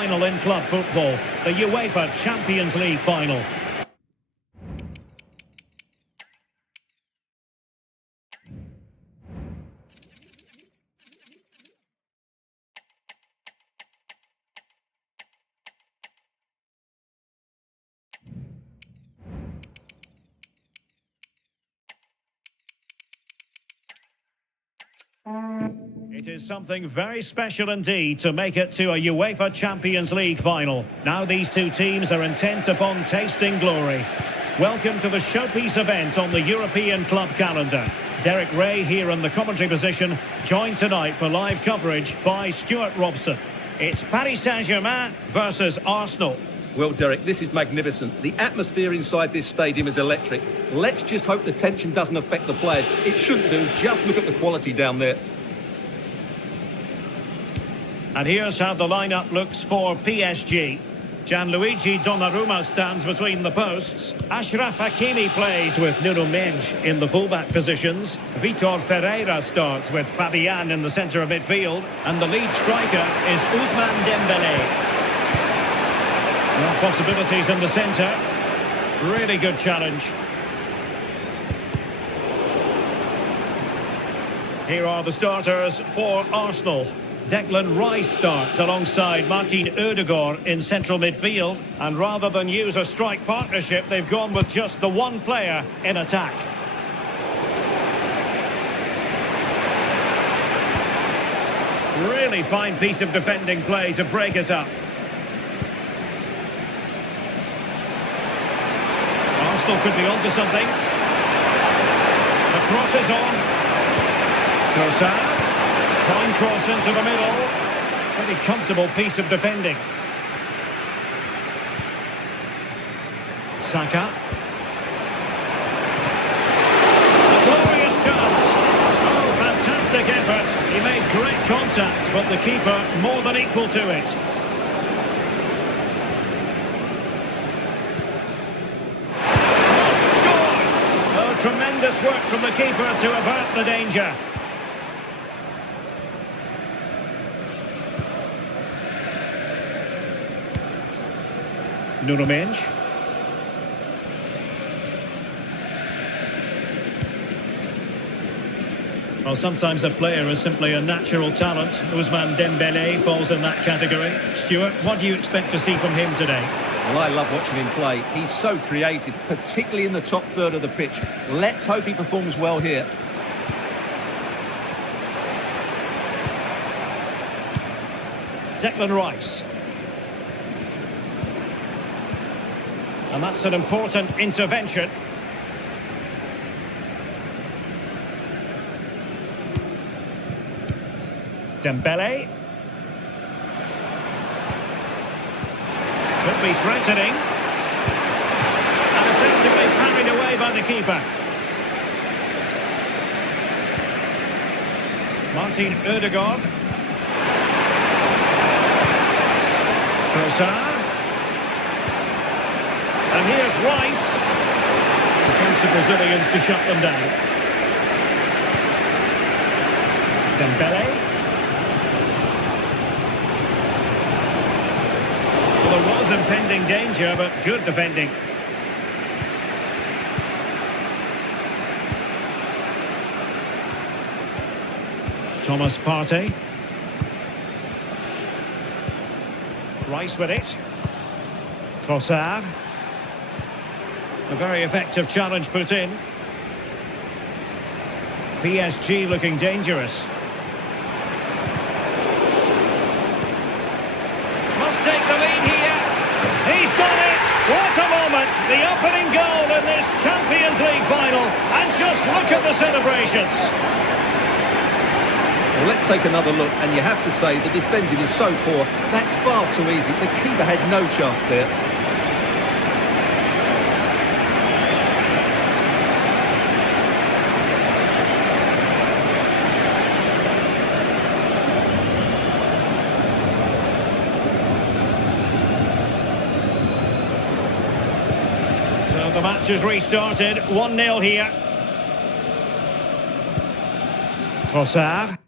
Final in club football, the UEFA Champions League final. It is something very special indeed to make it to a UEFA Champions League final. Now these two teams are intent upon tasting glory. Welcome to the showpiece event on the European club calendar. Derek Ray here in the commentary position, joined tonight for live coverage by Stuart Robson. It's Paris Saint-Germain versus Arsenal. Well, Derek, this is magnificent. The atmosphere inside this stadium is electric. Let's just hope the tension doesn't affect the players. It shouldn't do. Just look at the quality down there. And here's how the lineup looks for PSG. Gianluigi Donnarumma stands between the posts. Achraf Hakimi plays with Nuno Mendes in the fullback positions. Vitor Ferreira starts with Fabian in the centre of midfield. And the lead striker is Ousmane Dembélé. Well, possibilities in the centre. Really good challenge. Here are the starters for Arsenal. Declan Rice starts alongside Martin Ødegaard in central midfield. And rather than use a strike partnership, they've gone with just the one player in attack. Really fine piece of defending play to break it up. Arsenal could be onto something. The cross is on. Trossard. Fine cross into the middle. Pretty comfortable piece of defending. Saka. A glorious chance. Oh, fantastic effort. He made great contact, but the keeper more than equal to it. Score! Oh, tremendous work from the keeper to avert the danger. Nuno Mendes. Well, sometimes a player is simply a natural talent. Ousmane Dembélé falls in that category. Stuart, what do you expect to see from him today? Well, I love watching him play. He's so creative, particularly in the top third of the pitch. Let's hope he performs well here. Declan Rice. And that's an important intervention. Dembélé. Could be threatening. And effectively carried away by the keeper. Martin Ødegaard. Trossard. And here's Rice. Defensive Brazilians to shut them down. Dembélé. Well, there was impending danger, but good defending. Thomas Partey. Rice with it. Trossard. A very effective challenge put in. PSG looking dangerous. Must take the lead here. He's done it! What a moment! The opening goal in this Champions League final. And just look at the celebrations. Well, let's take another look. And you have to say, the defending is so poor. That's far too easy. The keeper had no chance there. So the match has restarted. 1-0 here. Trossard.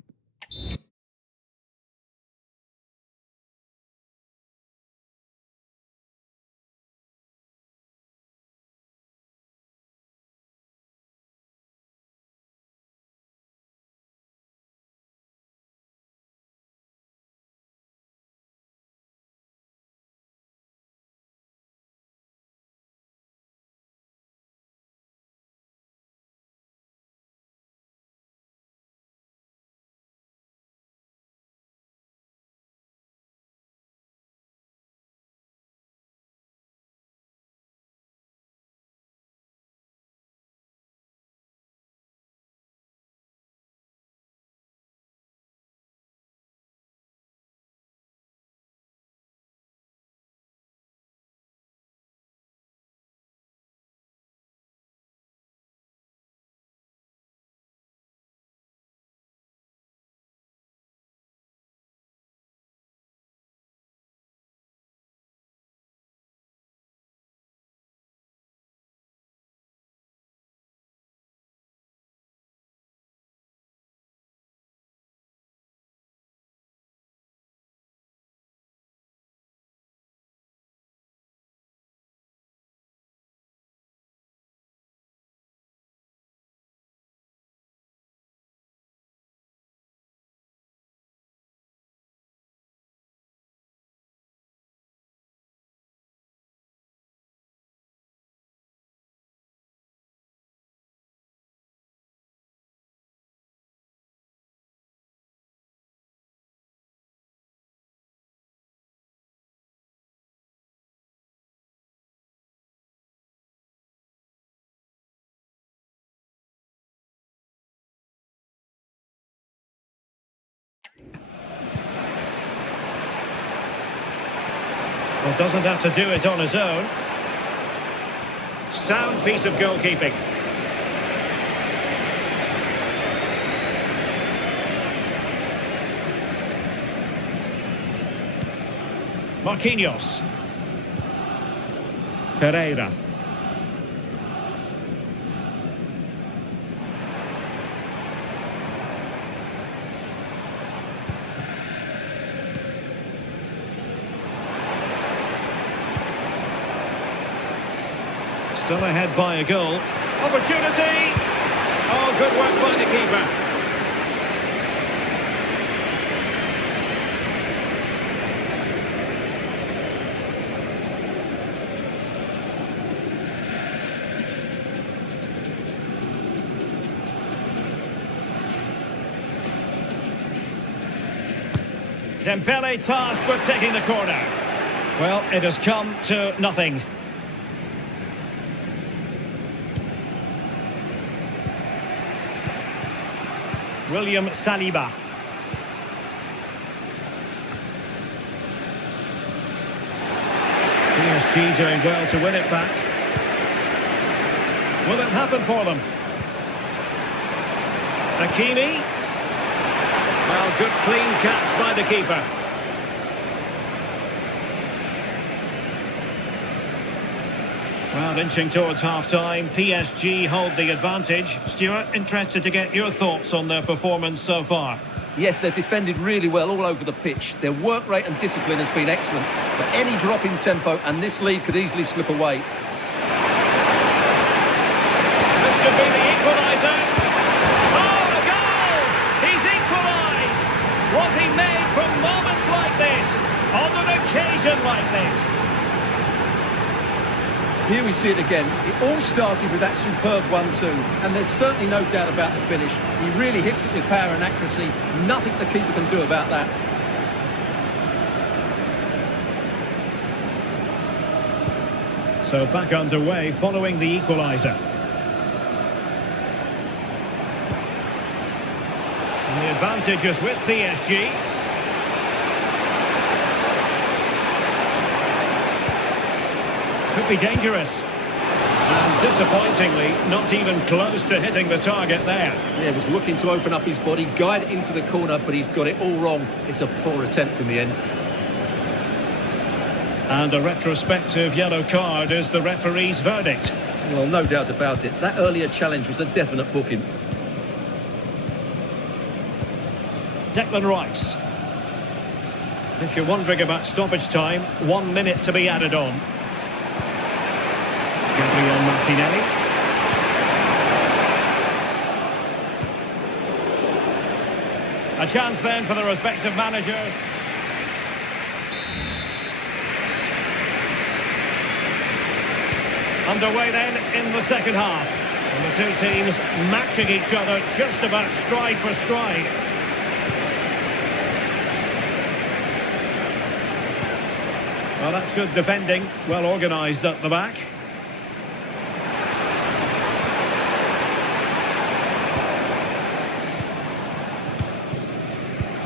Well, doesn't have to do it on his own. Sound piece of goalkeeping. Marquinhos. Ferreira. Still ahead by a goal. Opportunity! Oh, good work by the keeper. Dembele tasked with taking the corner. Well, it has come to nothing. William Saliba. PSG doing well to win it back. Will it happen for them? Hakimi. Well, good clean catch by the keeper. Well, inching towards half-time, PSG hold the advantage. Stuart, interested to get your thoughts on their performance so far. Yes, they've defended really well all over the pitch. Their work rate and discipline has been excellent. But any drop in tempo and this lead could easily slip away. This could be the equaliser. Oh, a goal! He's equalised! Was he made for moments like this? On an occasion like this? Here we see it again. It all started with that superb 1-2, and there's certainly no doubt about the finish. He really hits it with power and accuracy. Nothing the keeper can do about that. So back underway following the equaliser. And the advantage is with PSG. Could be dangerous. And disappointingly, not even close to hitting the target there. Yeah, was looking to open up his body, guide it into the corner, but he's got it all wrong. It's a poor attempt in the end. And a retrospective yellow card is the referee's verdict. Well, no doubt about it. That earlier challenge was a definite booking. Declan Rice. If you're wondering about stoppage time, 1 minute to be added on. Gabriel Martinelli. A chance then for the respective managers. Underway then in the second half. And the two teams matching each other just about stride for stride. Well, that's good defending. Well organised at the back.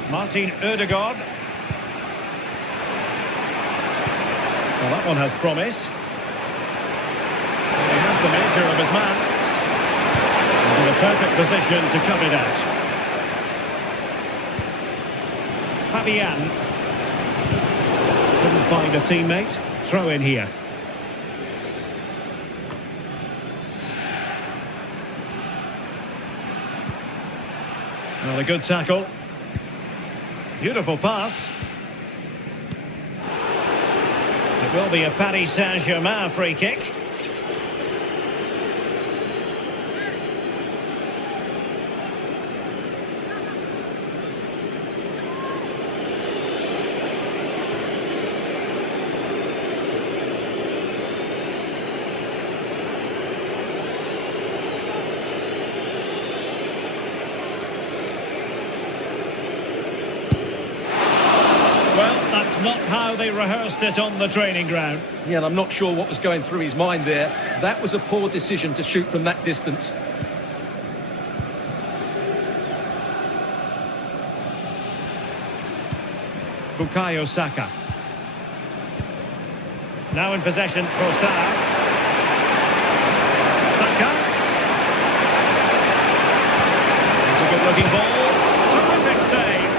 Martin Ødegaard. Well, that one has promise. Well, he has the measure of his man. And in a perfect position to cut it out. Fabian. Couldn't find a teammate. Throw in here. Well, a good tackle. Beautiful pass. It will be a Paris Saint-Germain free kick. That's not how they rehearsed it on the training ground. Yeah, and I'm not sure what was going through his mind there. That was a poor decision to shoot from that distance. Bukayo Saka. Now in possession, Trossard. Saka. It's a good-looking ball. Terrific save.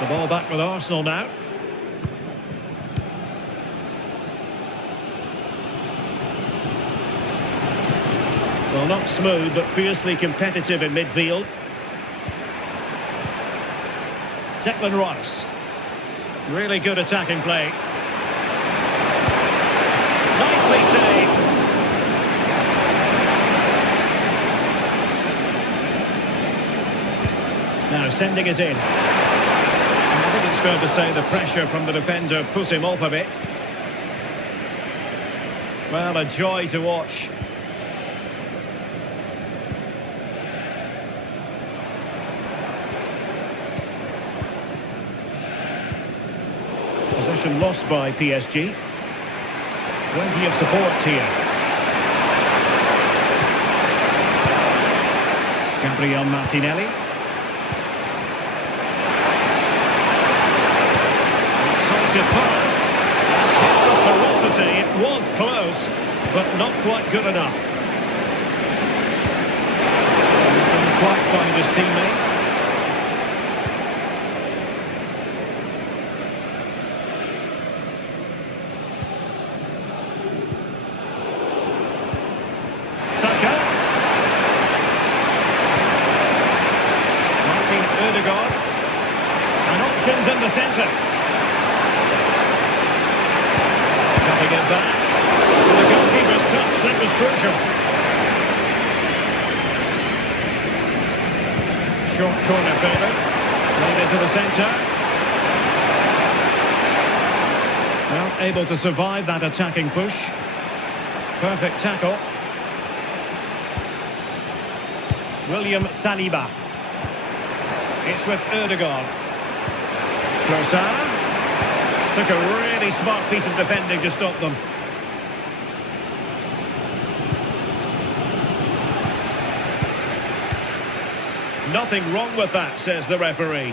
The ball back with Arsenal now. Well, not smooth, but fiercely competitive in midfield. Declan Rice. Really good attacking play. Nicely saved. Now sending it in. I think it's fair to say the pressure from the defender put him off a bit. Well, a joy to watch. Possession lost by PSG. Plenty of support here. Gabriel Martinelli. Decisive pass. Hit with ferocity. It was close, but not quite good enough. Couldn't quite find his teammate. Saka. Martin Ødegaard. And options in the centre. Cutting it back. The goalkeeper's touch, that was crucial. Short corner favour. Played into the centre. Well, able to survive that attacking push. Perfect tackle. William Saliba. It's with Ødegaard. Trossard. Took a really smart piece of defending to stop them. Nothing wrong with that, says the referee.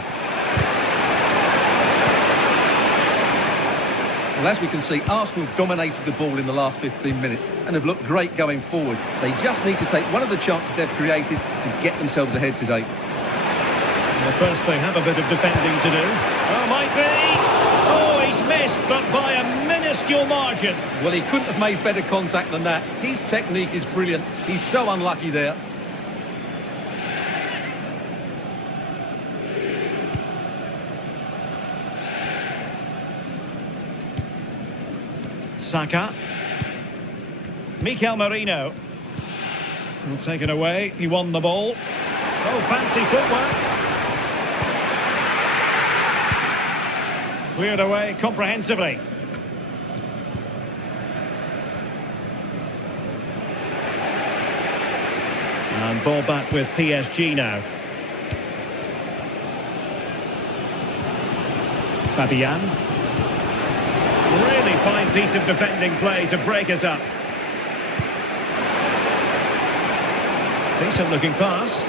Well, as we can see, Arsenal dominated the ball in the last 15 minutes and have looked great going forward. They just need to take one of the chances they've created to get themselves ahead today. Well, first they have a bit of defending to do. Oh, might be. Oh, he's missed, but by a minuscule margin. Well, he couldn't have made better contact than that. His technique is brilliant. He's so unlucky there. Saka. Mikel Merino. Well, taken away. He won the ball. Oh, fancy footwork. Cleared away comprehensively. And ball back with PSG now. Fabian. Really fine piece of defending play to break us up. Decent looking pass.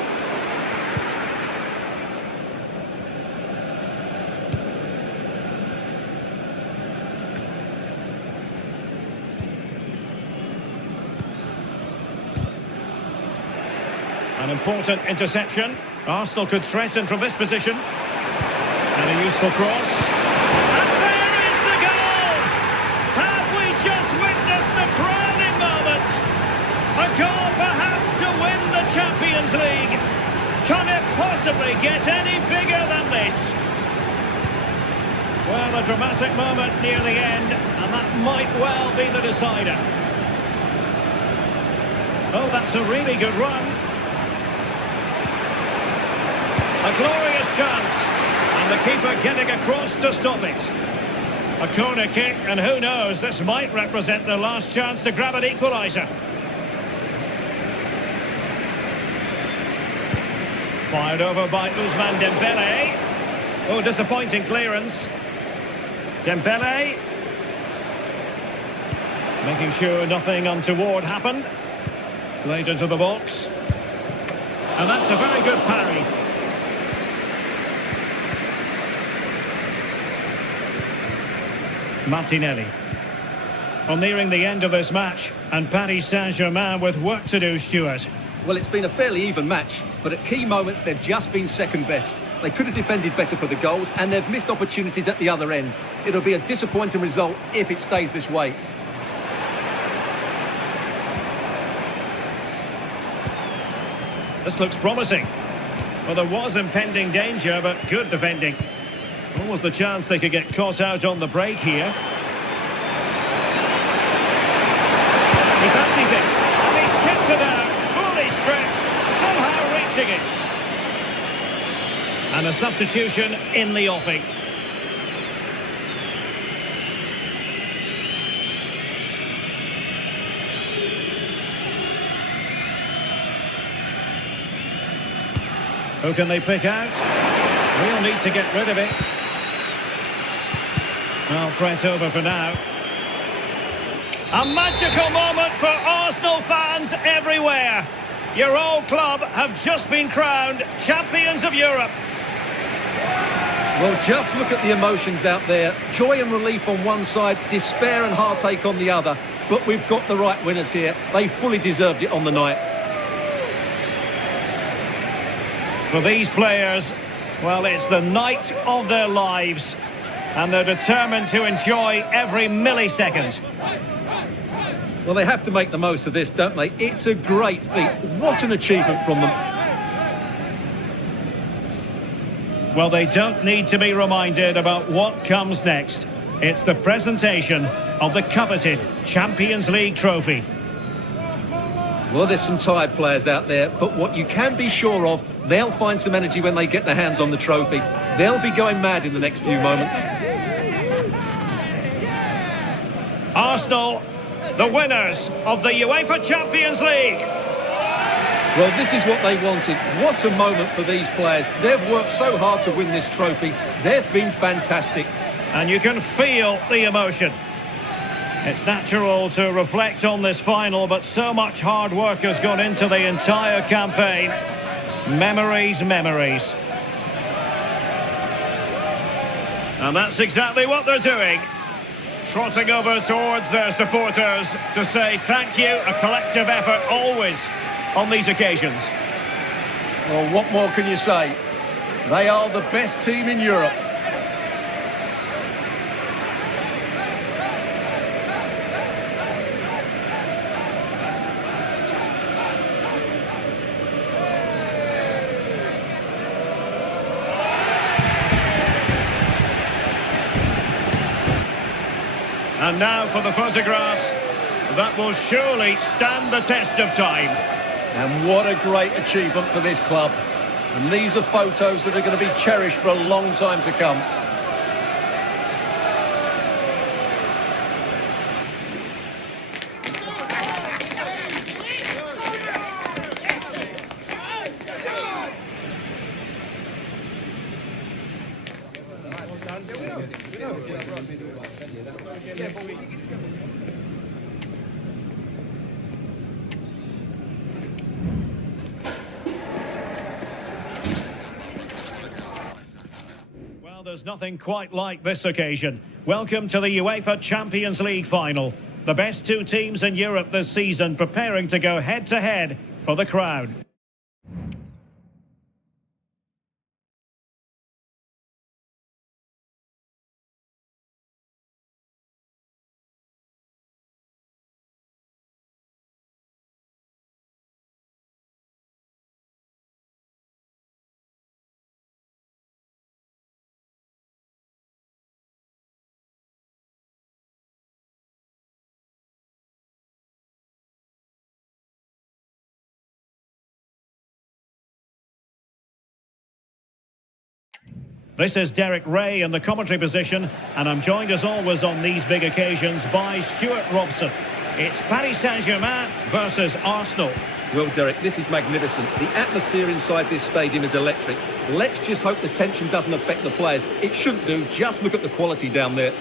An important interception. Arsenal could threaten from this position. And a useful cross. And there is the goal! Have we just witnessed the crowning moment? A goal perhaps to win the Champions League. Can it possibly get any bigger than this? Well, a dramatic moment near the end, and that might well be the decider. Oh, that's a really good run. A glorious chance, and the keeper getting across to stop it. A corner kick, and who knows, this might represent the last chance to grab an equaliser. Fired over by Ousmane Dembele. Oh, disappointing clearance. Dembele. Making sure nothing untoward happened. Played into the box. And that's a very good parry. Martinelli. Well, nearing the end of this match, and Paris Saint-Germain with work to do, Stuart. Well, it's been a fairly even match, but at key moments they've just been second best. They could have defended better for the goals, and they've missed opportunities at the other end. It'll be a disappointing result if it stays this way. This looks promising. Well, there was impending danger, but good defending. Almost the chance they could get caught out on the break here. He fancies it, and he's kicked it out, fully stretched, somehow reaching it. And a substitution in the offing. Who can they pick out? We'll need to get rid of it. Well, threat over for now. A magical moment for Arsenal fans everywhere. Your old club have just been crowned champions of Europe. Well, just look at the emotions out there. Joy and relief on one side, despair and heartache on the other. But we've got the right winners here. They fully deserved it on the night. For these players, well, it's the night of their lives. And they're determined to enjoy every millisecond. Well, they have to make the most of this, don't they? It's a great feat. What an achievement from them. Well, they don't need to be reminded about what comes next. It's the presentation of the coveted Champions League trophy. Well, there's some tired players out there, but what you can be sure of, they'll find some energy when they get their hands on the trophy. They'll be going mad in the next few moments. Arsenal, the winners of the UEFA Champions League. Well, this is what they wanted. What a moment for these players. They've worked so hard to win this trophy. They've been fantastic. And you can feel the emotion. It's natural to reflect on this final, but so much hard work has gone into the entire campaign. Memories, memories. And that's exactly what they're doing. Trotting over towards their supporters to say thank you, a collective effort always on these occasions. Well, what more can you say? They are the best team in Europe. And now for the photographs that will surely stand the test of time. And what a great achievement for this club. And these are photos that are going to be cherished for a long time to come. Well, there's nothing quite like this occasion. Welcome to the UEFA Champions League final. The best two teams in Europe this season preparing to go head-to-head for the crown. This is Derek Ray in the commentary position, and I'm joined as always on these big occasions by Stuart Robson. It's Paris Saint-Germain versus Arsenal. Well, Derek, this is magnificent. The atmosphere inside this stadium is electric. Let's just hope the tension doesn't affect the players. It shouldn't do. Just look at the quality down there.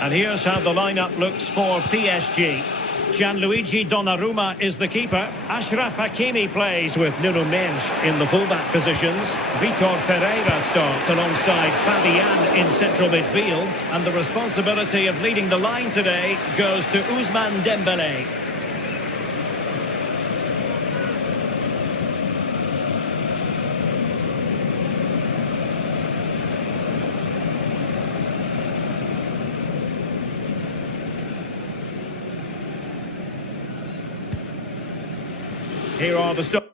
And here's how the lineup looks for PSG. Gianluigi Donnarumma is the keeper. Achraf Hakimi plays with Nuno Mendes in the fullback positions. Vitor Pereira starts alongside Fabian in central midfield. And the responsibility of leading the line today goes to Ousmane Dembélé. Here are the starters.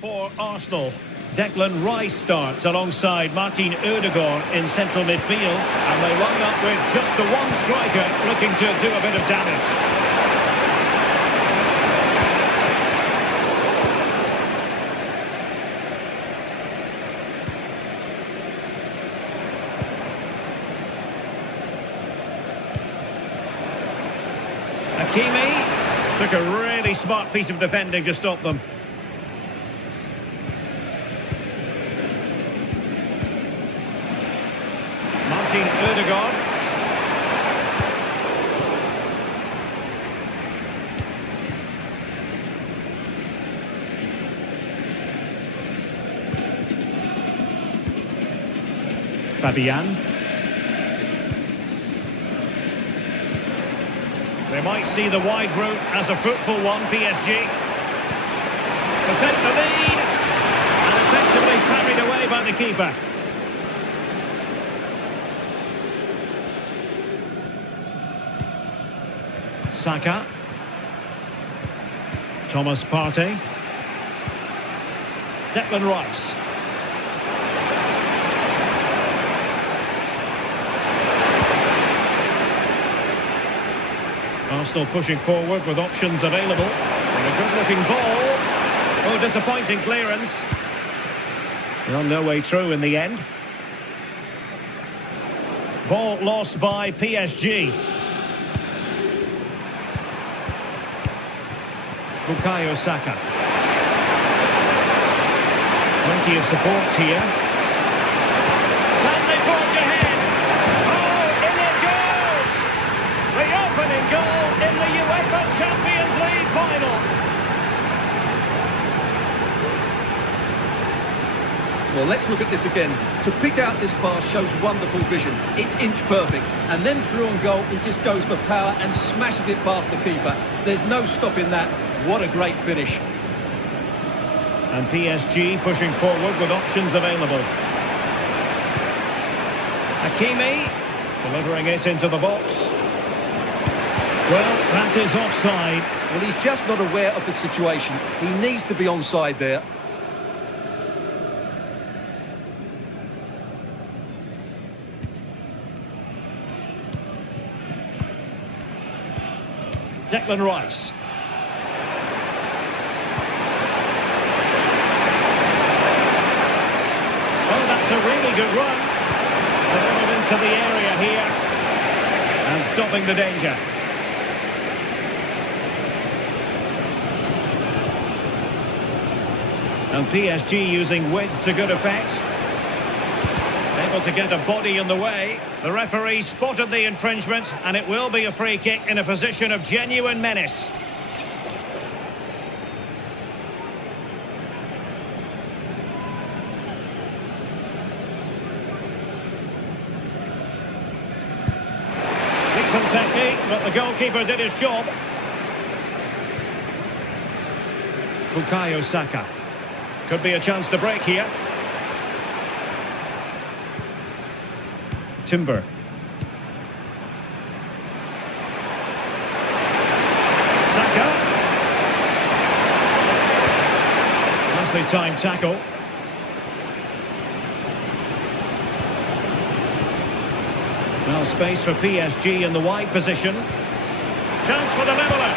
For Arsenal, Declan Rice starts alongside Martin Ødegaard in central midfield, and they line up with just the one striker looking to do a bit of damage. Hakimi took a really smart piece of defending to stop them. Martin Ødegaard. Fabian. They might see the wide route as a fruitful one, PSG. To take the lead, and effectively carried away by the keeper. Saka. Thomas Partey. Declan Rice. Arsenal pushing forward with options available. And a good-looking ball. Oh, disappointing clearance. Well, no way through in the end. Ball lost by PSG. Bukayo Saka. Plenty of support here. Can they forge ahead? Oh, in it goes! The opening goal in the UEFA Champions League final. Well, let's look at this again. To pick out this pass shows wonderful vision. It's inch perfect. And then through on goal, he just goes for power and smashes it past the keeper. There's no stopping that. What a great finish. And PSG pushing forward with options available. Hakimi delivering it into the box. Well, that is offside. Well, he's just not aware of the situation. He needs to be onside there. Declan Rice. Oh, that's a really good run. Delivered into the area here. And stopping the danger. And PSG using width to good effect. Able to get a body in the way. The referee spotted the infringement, and it will be a free kick in a position of genuine menace. Decent technique, but the goalkeeper did his job. Bukayo Saka. Could be a chance to break here. Timber. Saka. Nicely timed tackle. Now space for PSG in the wide position. Chance for the leveller.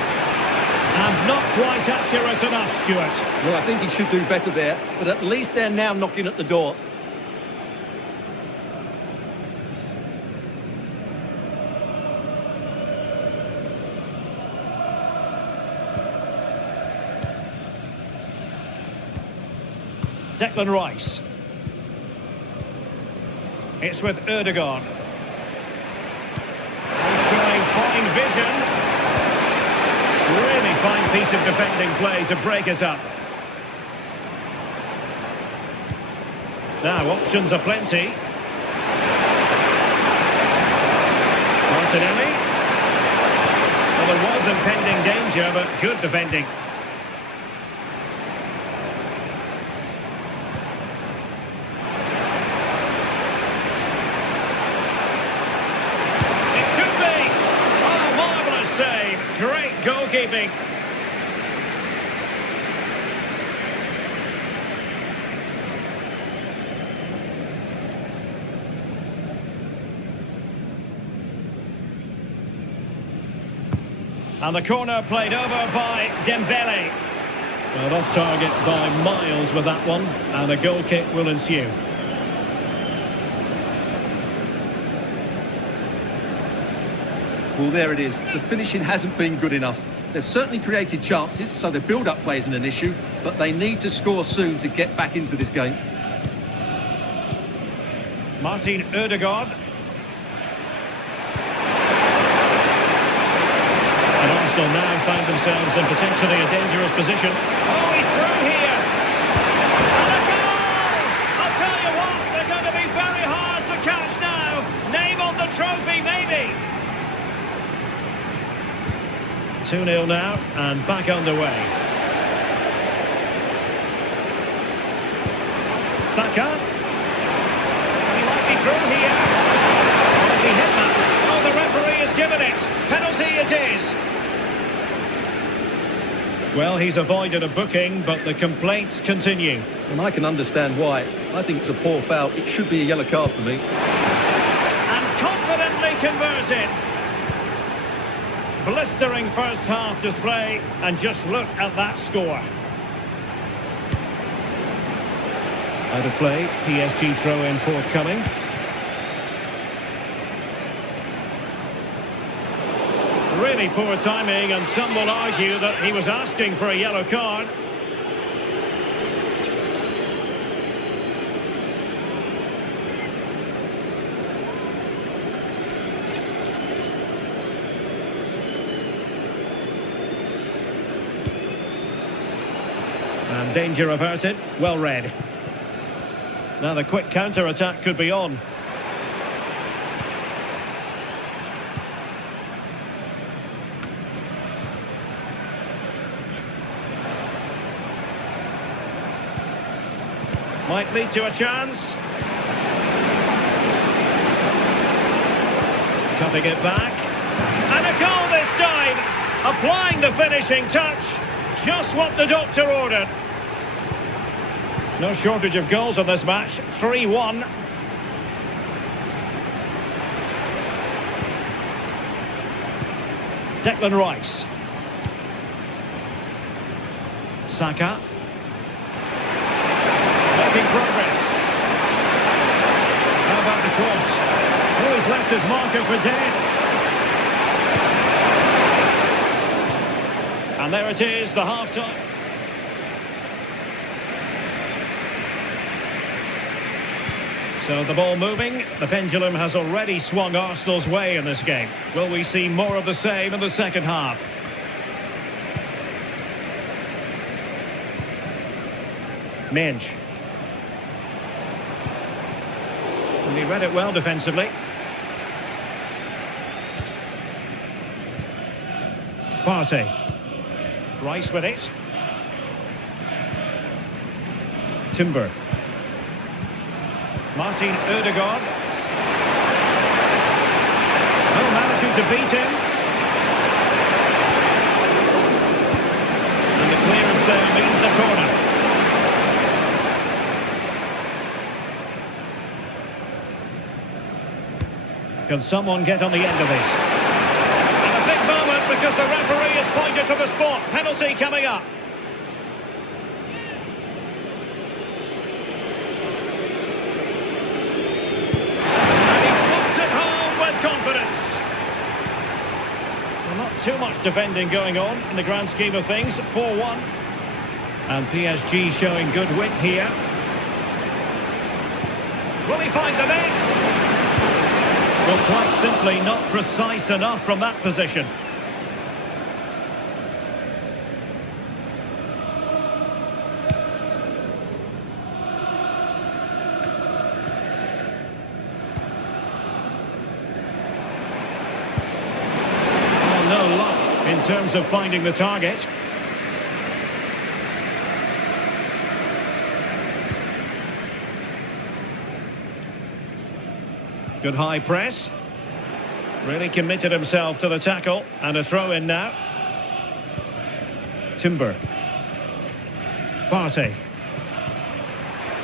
And not quite accurate enough, Stuart. Well, I think he should do better there, but at least they're now knocking at the door. Declan Rice. It's with Ødegaard. Showing fine vision. Really fine piece of defending play to break us up. Now, options are plenty. Martinelli. Well, there was impending danger, but good defending. Great goalkeeping. And the corner played over by Dembele. Well, off target by miles with that one, and a goal kick will ensue. Well, there it is. The finishing hasn't been good enough. They've certainly created chances, so the build-up play isn't an issue, but they need to score soon to get back into this game. Martin Ødegaard. And Arsenal now find themselves in potentially a dangerous position. Oh, he's through here! And a goal! I'll tell you what, they're going to be very hard to catch now. Name on the trophy, maybe. 2-0 now, and back underway. Saka. He might be through here. Has he hit that? Oh, the referee has given it. Penalty it is. Well, he's avoided a booking, but the complaints continue. And I can understand why. I think it's a poor foul. It should be a yellow card for me. And confidently converted. Blistering first half display, and just look at that score. Out of play, PSG throw-in forthcoming. Really poor timing, and some will argue that he was asking for a yellow card. And danger averted, well read. Now the quick counter-attack could be on. Might lead to a chance. Cutting it back. And a goal this time! Applying the finishing touch. Just what the doctor ordered. No shortage of goals in this match. 3-1. Declan Rice. Saka. Making progress. How about the cross? Who has left his marker for dead? And there it is, the half-time. So the ball moving. The pendulum has already swung Arsenal's way in this game. Will we see more of the same in the second half? Minge. And he read it well defensively. Partey. Rice with it. Timber. Martin Ødegaard. No managing to beat him. And the clearance there means a corner. Can someone get on the end of this? And a big moment because the referee has pointed to the spot. Penalty coming up. And he slots it home with confidence. Well, not too much defending going on in the grand scheme of things. 4-1. And PSG showing good width here. Will he find the net? Well, quite simply not precise enough from that position. Oh, no luck in terms of finding the target. Good high press. Really committed himself to the tackle. And a throw in now. Timber. Partey.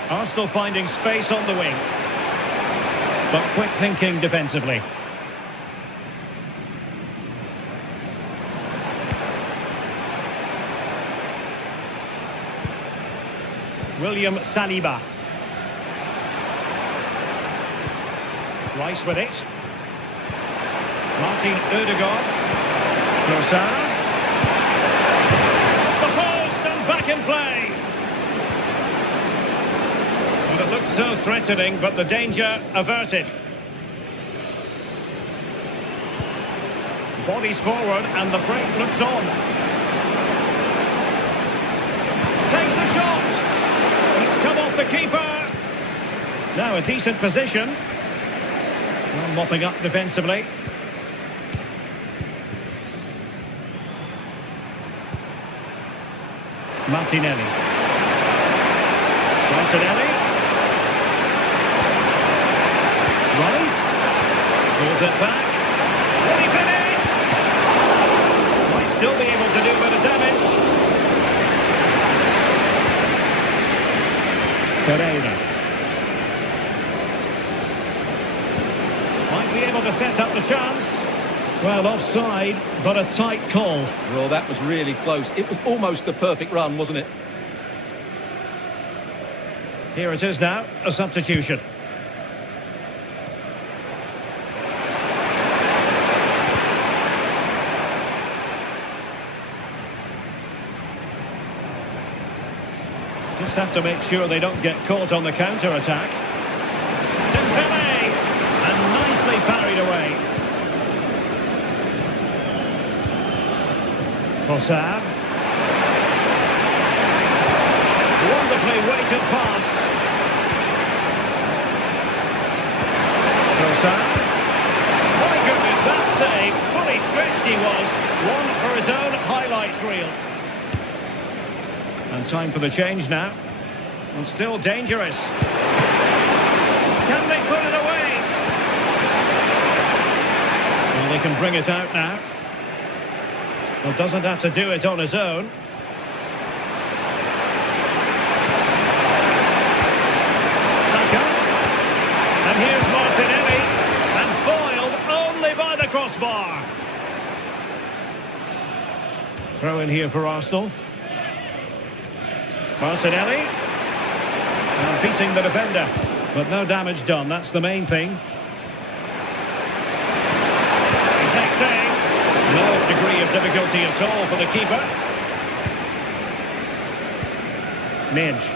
Arsenal finding space on the wing. But quick thinking defensively. William Saliba. Rice with it. Martin Ødegaard. Trossard. The post and back in play. And it looked so threatening, but the danger averted. Bodies forward and the break looks on. Takes the shot. It's come off the keeper. Now a decent position. Well, mopping up defensively. Martinelli. Martinelli. Rice. Pulls it back. Will he finish? Might still be able to do a bit of damage. Pereira. Might be able to set up the chance. Well, offside, but a tight call. Well, that was really close. It was almost the perfect run, wasn't it? Here it is now, a substitution. Just have to make sure they don't get caught on the counter-attack. Dembele! And nicely parried away. Trossard. Wonderfully weighted pass. he was. One for his own highlights reel. And time for the change now. And still dangerous. Can they put it away? Well, they can bring it out now. Well, doesn't have to do it on his own. Saka. And here's Martinelli. And foiled only by the crossbar. Throw in here for Arsenal. Martinelli. And beating the defender. But no damage done, that's the main thing. He takes aim. No degree of difficulty at all for the keeper. Midge.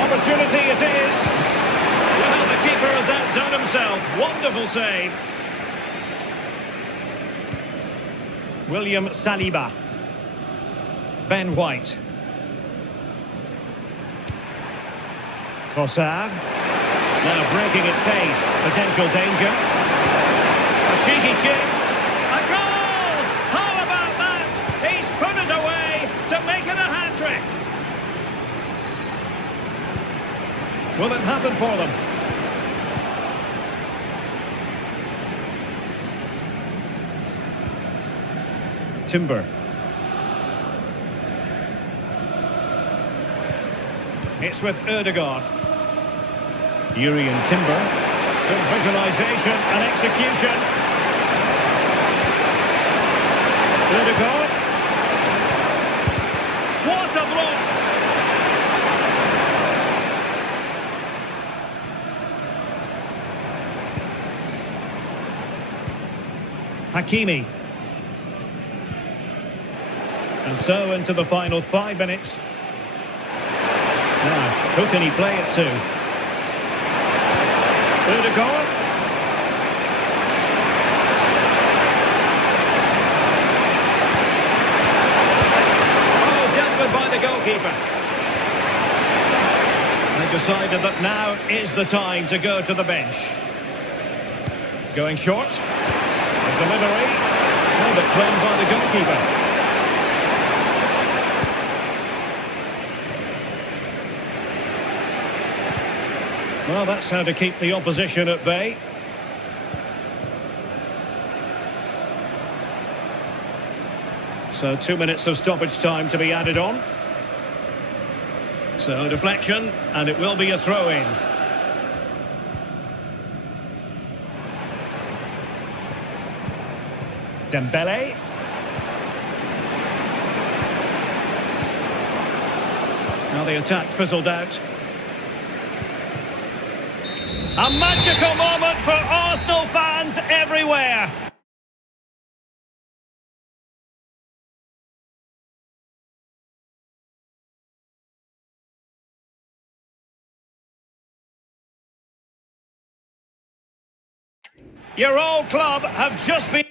Opportunity it is. Well, the keeper has outdone himself. Wonderful save. William Saliba. Ben White. Trossard. Now breaking at pace. Potential danger. A cheeky chip. A goal! How about that? He's put it away to make it a hat-trick. Will it happen for them? Timber. It's with Ødegaard. Jurrien Timber. Good visualization and execution. Ødegaard. What a block! Hakimi. And so into the final 5 minutes. Now, who can he play it to? Ødegaard. Oh, dealt with by the goalkeeper. They decided that now is the time to go to the bench. Going short. The delivery. Oh, but claimed by the goalkeeper. Well, that's how to keep the opposition at bay. So 2 minutes of stoppage time to be added on. So deflection, and it will be a throw-in. Dembele. Now the attack fizzled out. A magical moment for Arsenal fans everywhere. Your old club have just been...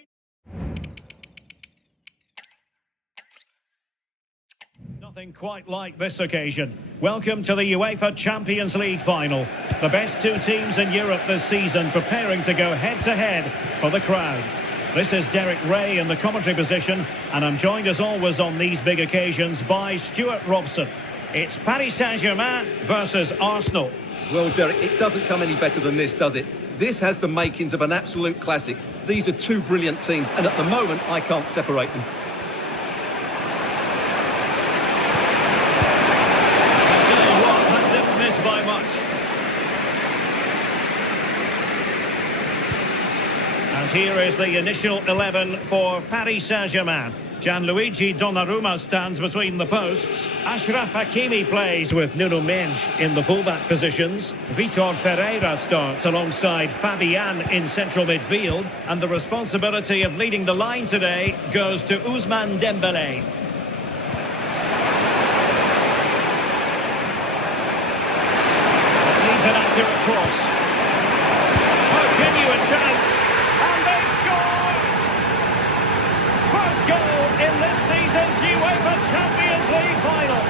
Nothing quite like this occasion. Welcome to the UEFA Champions League final. The best two teams in Europe this season preparing to go head-to-head for the crowd. This is Derek Ray in the commentary position, and I'm joined as always on these big occasions by Stuart Robson. It's Paris Saint-Germain versus Arsenal. Well, Derek, it doesn't come any better than this, does it? This has the makings of an absolute classic. These are two brilliant teams, and at the moment, I can't separate them. By much. And here is the initial 11 for Paris Saint-Germain. Gianluigi Donnarumma stands between the posts. Achraf Hakimi plays with Nuno Mendes in the fullback positions. Vitor Ferreira starts alongside Fabian in central midfield. And the responsibility of leading the line today goes to Ousmane Dembele. An accurate cross. A genuine chance. And they scored! First goal in this season's UEFA Champions League final.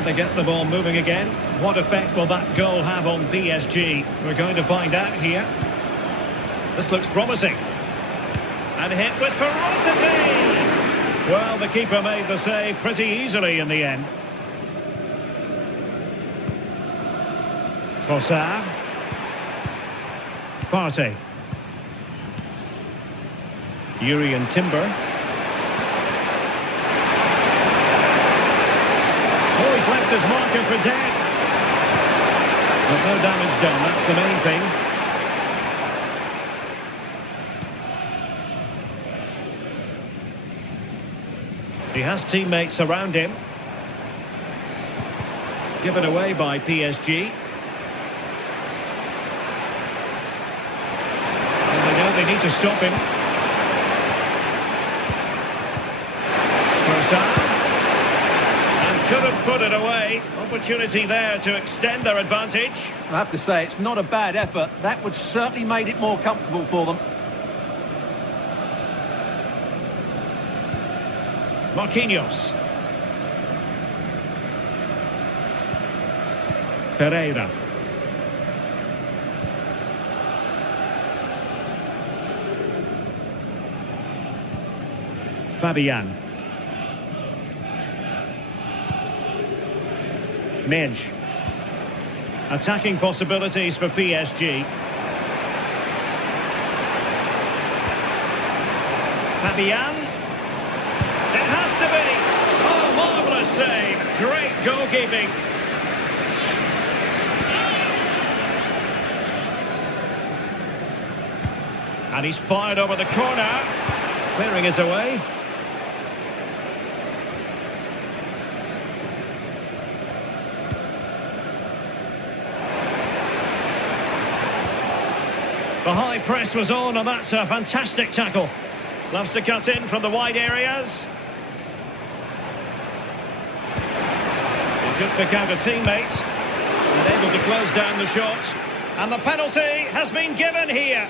Well, they get the ball moving again. What effect will that goal have on PSG? We're going to find out here. This looks promising. And hit with ferocity! Well, the keeper made the save pretty easily in the end. Trossard. Partey. Jurrien Timber. Oh, he's left his marker for dead. But no damage done, that's the main thing. He has teammates around him. Given away by PSG. And they know they need to stop him. Trossard. Couldn't put it away. Opportunity there to extend their advantage. I have to say, it's not a bad effort. That would certainly made it more comfortable for them. Marquinhos. Pereira. Fabian. Mensch. Attacking possibilities for PSG. Fabian. It has to be. Oh, marvellous save. Great goalkeeping. And he's fired over the corner. Clearing his away. The high press was on, and that's a fantastic tackle. Loves to cut in from the wide areas. He could pick out a teammate and able to close down the shot. And the penalty has been given here.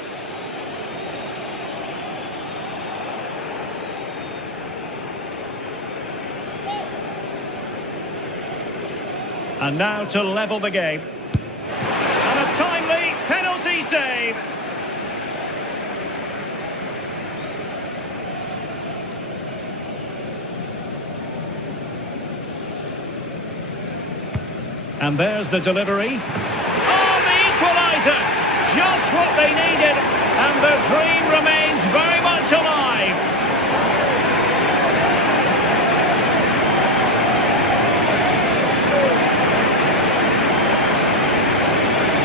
And now to level the game. And a timely penalty save. And there's the delivery. Oh, the equaliser! Just what they needed. And the dream remains very much alive.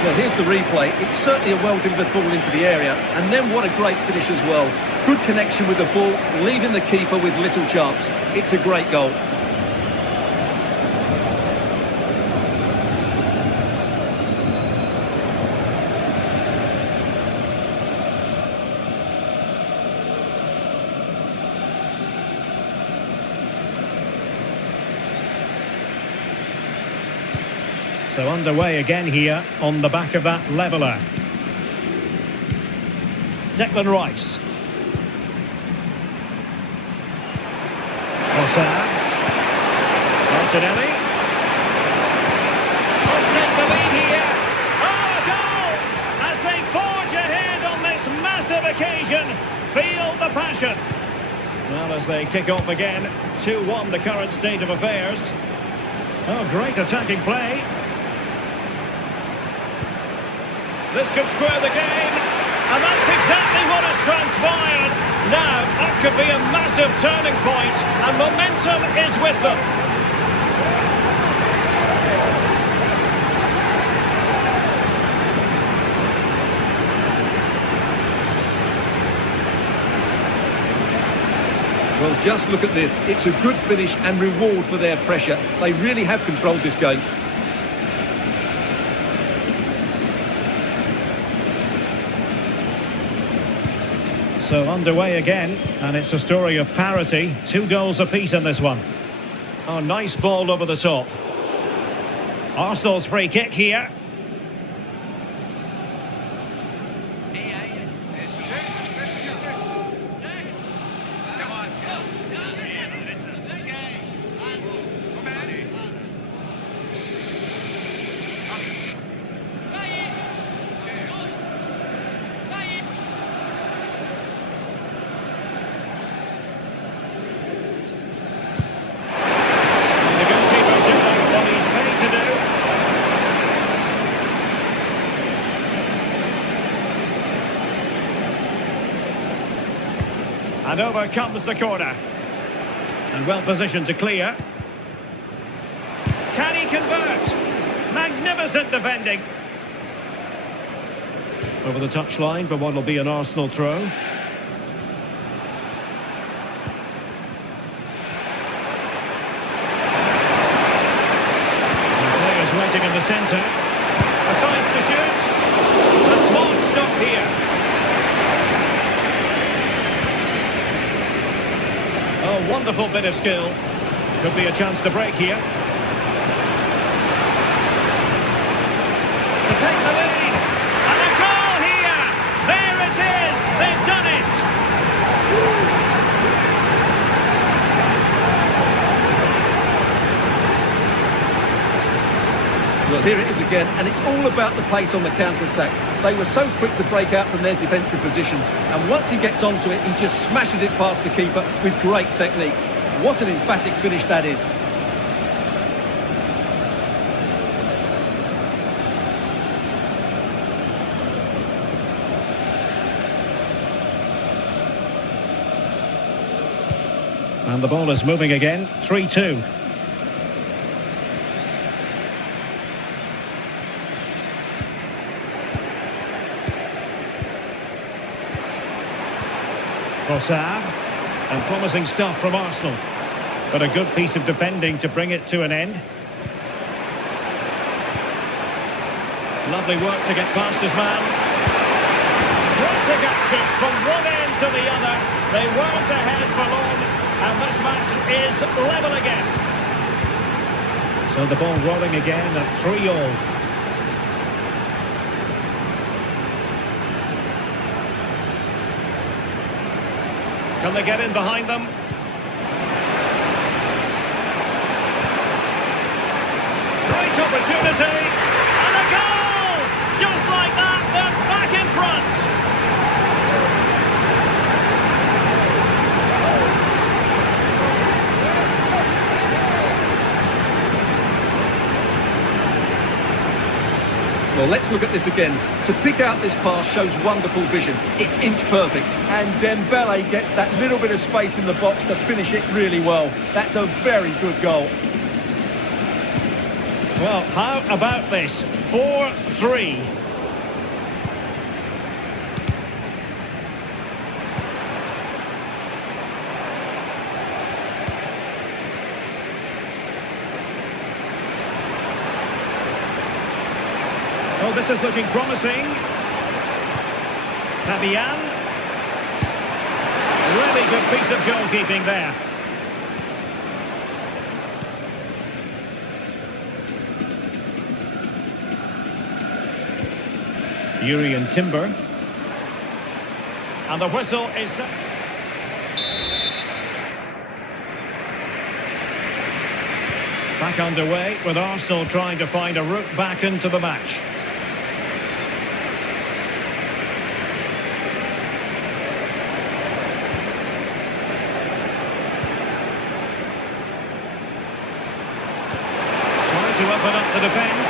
Well, here's the replay. It's certainly a well-delivered ball into the area. And then what a great finish as well. Good connection with the ball, leaving the keeper with little chance. It's a great goal. So underway again here on the back of that leveller. Declan Rice. Trossard. Martinelli. Must take the lead here. Oh, a goal! As they forge ahead on this massive occasion. Feel the passion. Well, as they kick off again, 2-1 the current state of affairs. Oh, great attacking play. This could square the game, and that's exactly what has transpired. Now, that could be a massive turning point, and momentum is with them. Well, just look at this. It's a good finish and reward for their pressure. They really have controlled this game. So underway again, and it's a story of parity. 2 goals apiece in this one. Oh, nice ball over the top. Arsenal's free kick here. And over comes the corner. And well positioned to clear. Can he convert? Magnificent defending. Over the touchline for what will be an Arsenal throw. The players waiting in the centre. A size to shoot. A smart stop here. Oh, wonderful bit of skill. Could be a chance to break here. To take the lead. And a goal here. There it is. They've done it. Well, here it is again, and it's all about the pace on the counter-attack. They were so quick to break out from their defensive positions, and once he gets onto it, he just smashes it past the keeper with great technique. What an emphatic finish that is. And the ball is moving again. 3-2. Trossard, and promising stuff from Arsenal, but a good piece of defending to bring it to an end. Lovely work to get past his man. Frantic action from one end to the other. They weren't ahead for long, and this match is level again. So the ball rolling again at 3-3. Can they get in behind them? Great opportunity! And a goal! Just like that, they're back in front! Well, let's look at this again. To pick out this pass shows wonderful vision. It's inch perfect. And Dembele gets that little bit of space in the box to finish it really well. That's a very good goal. Well, how about this? 4-3. Oh, this is looking promising. Fabian. Really good piece of goalkeeping there. Jurrien Timber. And the whistle is... back underway with Arsenal trying to find a route back into the match. To open up the defence,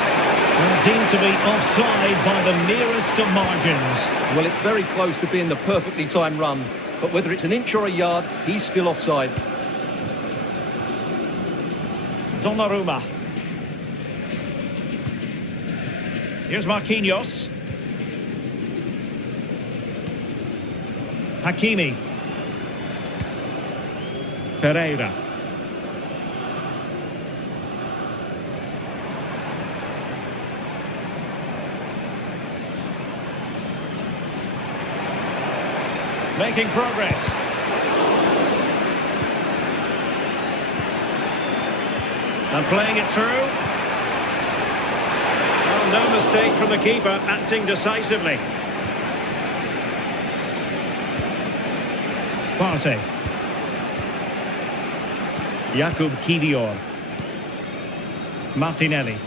and deemed to be offside by the nearest of margins. Well, it's very close to being the perfectly timed run, but whether it's an inch or a yard, he's still offside. Donnarumma. Here's Marquinhos. Hakimi. Ferreira. Making progress. And playing it through. Well, no mistake from the keeper, acting decisively. Partey. Jakub Kiwior. Martinelli.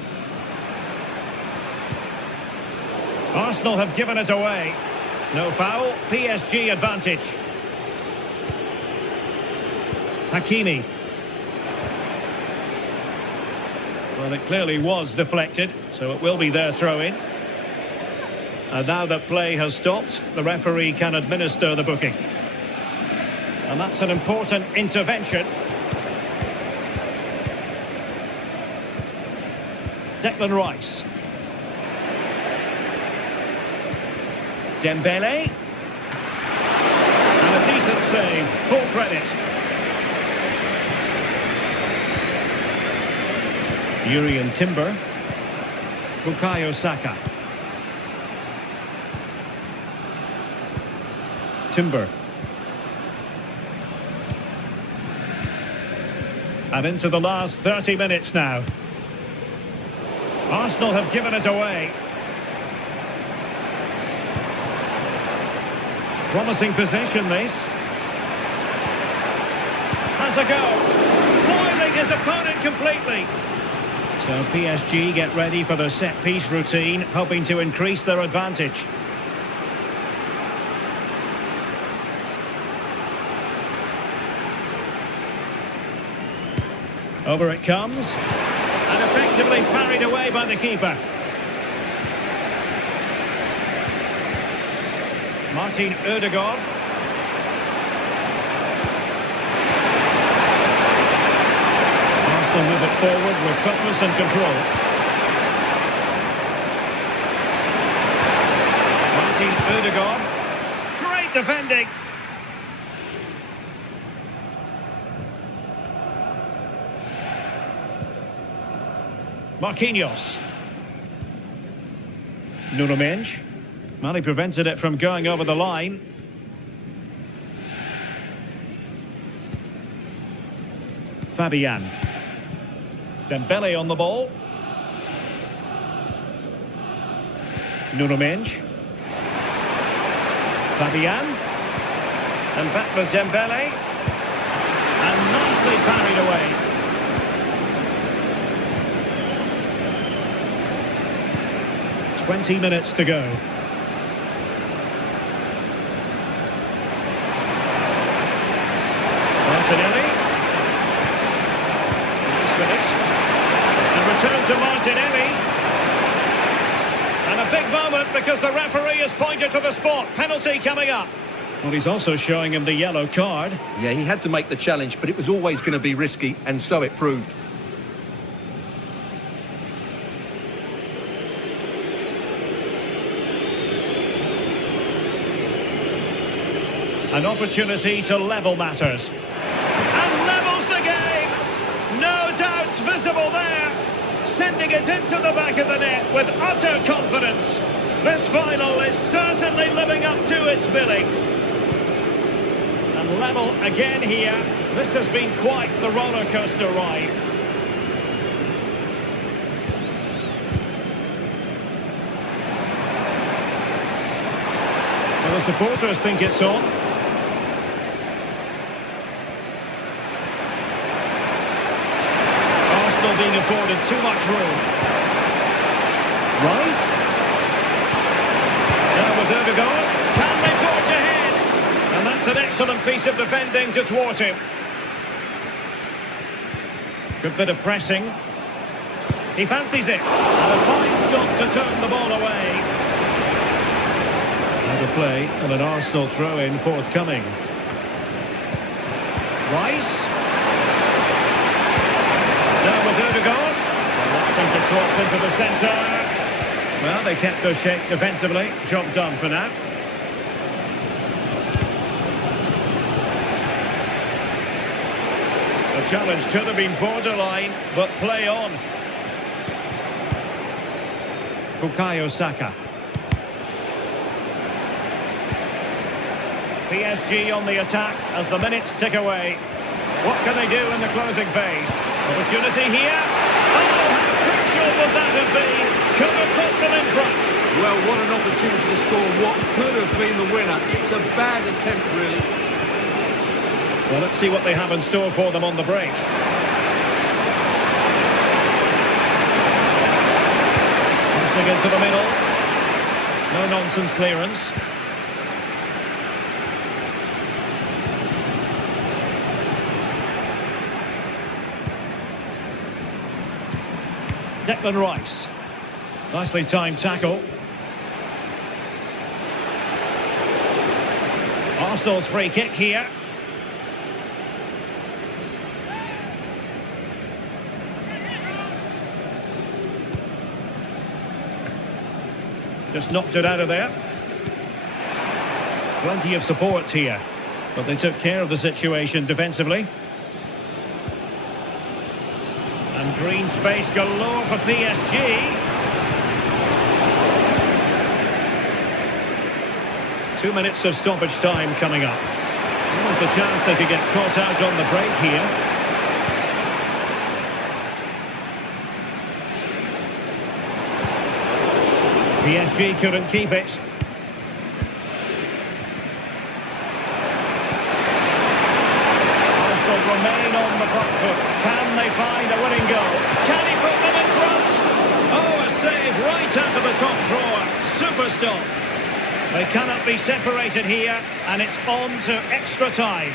Arsenal have given it away. No foul, PSG advantage. Hakimi. Well, it clearly was deflected, so it will be their throw-in. And now that play has stopped, the referee can administer the booking. And that's an important intervention. Declan Rice. Dembele. And a decent save. Full credit. Urian Timber. Bukayo Saka. Timber. And into the last 30 minutes now. Arsenal have given it away. Promising possession, this. Has a go. Foiling his opponent completely. So PSG get ready for their set-piece routine, hoping to increase their advantage. Over it comes. And effectively parried away by the keeper. Martin Ødegaard. Arsenal move it forward with purpose and control. Martin Ødegaard. Great defending. Marquinhos. Nuno Mendes. Well, he prevented it from going over the line. Fabian. Dembele on the ball. Nuno Mendes. Fabian. And back with Dembele. And nicely parried away. "20 minutes to go. Martinelli. This minute. And return to Martinelli. And a big moment because the referee has pointed to the spot. Penalty coming up. Well, he's also showing him the yellow card. Yeah, he had to make the challenge, but it was always going to be risky, and so it proved. An opportunity to level matters. And levels the game! No doubts visible there. Sending it into the back of the net with utter confidence. This final is certainly living up to its billing. And level again here. This has been quite the roller coaster ride. Well, the supporters think it's on. Being afforded too much room. Rice. Now with Ødegaard. Can they forge ahead? And that's an excellent piece of defending to thwart him. Good bit of pressing. He fancies it. And a fine stop to turn the ball away. Now the play and an Arsenal throw-in forthcoming. Rice. Now with Ødegaard. Wanting to cross into the centre. Well, they kept their shape defensively. Job done for now. The challenge could have been borderline, but play on. Bukayo Saka. PSG on the attack as the minutes tick away. What can they do in the closing phase? Opportunity here. Oh, how crucial would that have been? Could have put them in front. Well, what an opportunity to score what could have been the winner. It's a bad attempt, really. Well, let's see what they have in store for them on the break. Passing into the middle. No nonsense clearance. Declan Rice. Nicely timed tackle. Arsenal's free kick here. Just knocked it out of there. Plenty of support here. But they took care of the situation defensively. And green space galore for PSG. 2 minutes of stoppage time coming up. There's the chance they could get caught out on the break here. PSG couldn't keep it. Arsenal remain on the front foot. Can they find a winning goal? Can he put them in front? Oh, a save right out of the top drawer. Super stop. They cannot be separated here, and it's on to extra time.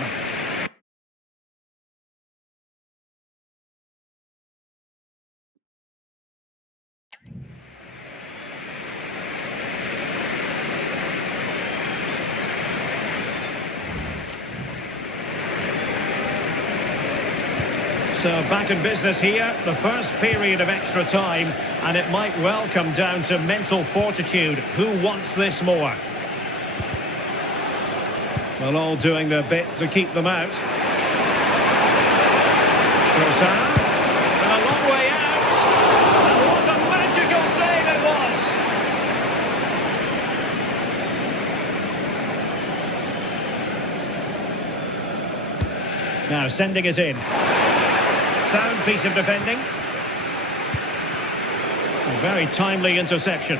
So back in business here, the first period of extra time, and it might well come down to mental fortitude. Who wants this more? Well, all doing their bit to keep them out. Trossard, and a long way out. And what a magical save it was! Now sending it in. Sound piece of defending. A very timely interception.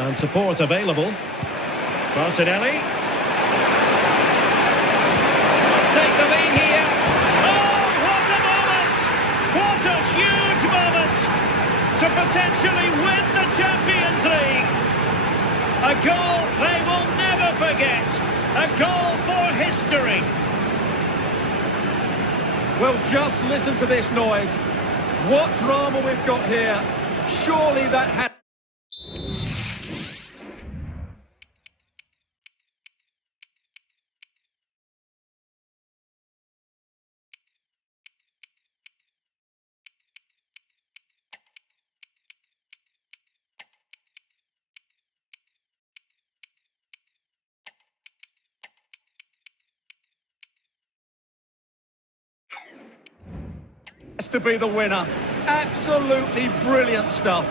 And support available. Martinelli. Must take the lead here. Oh, what a moment! What a huge moment to potentially win the Champions League. A goal they will never forget. A goal for history. Well, just listen to this noise. What drama we've got here. Surely that had... to be the winner. Absolutely brilliant stuff.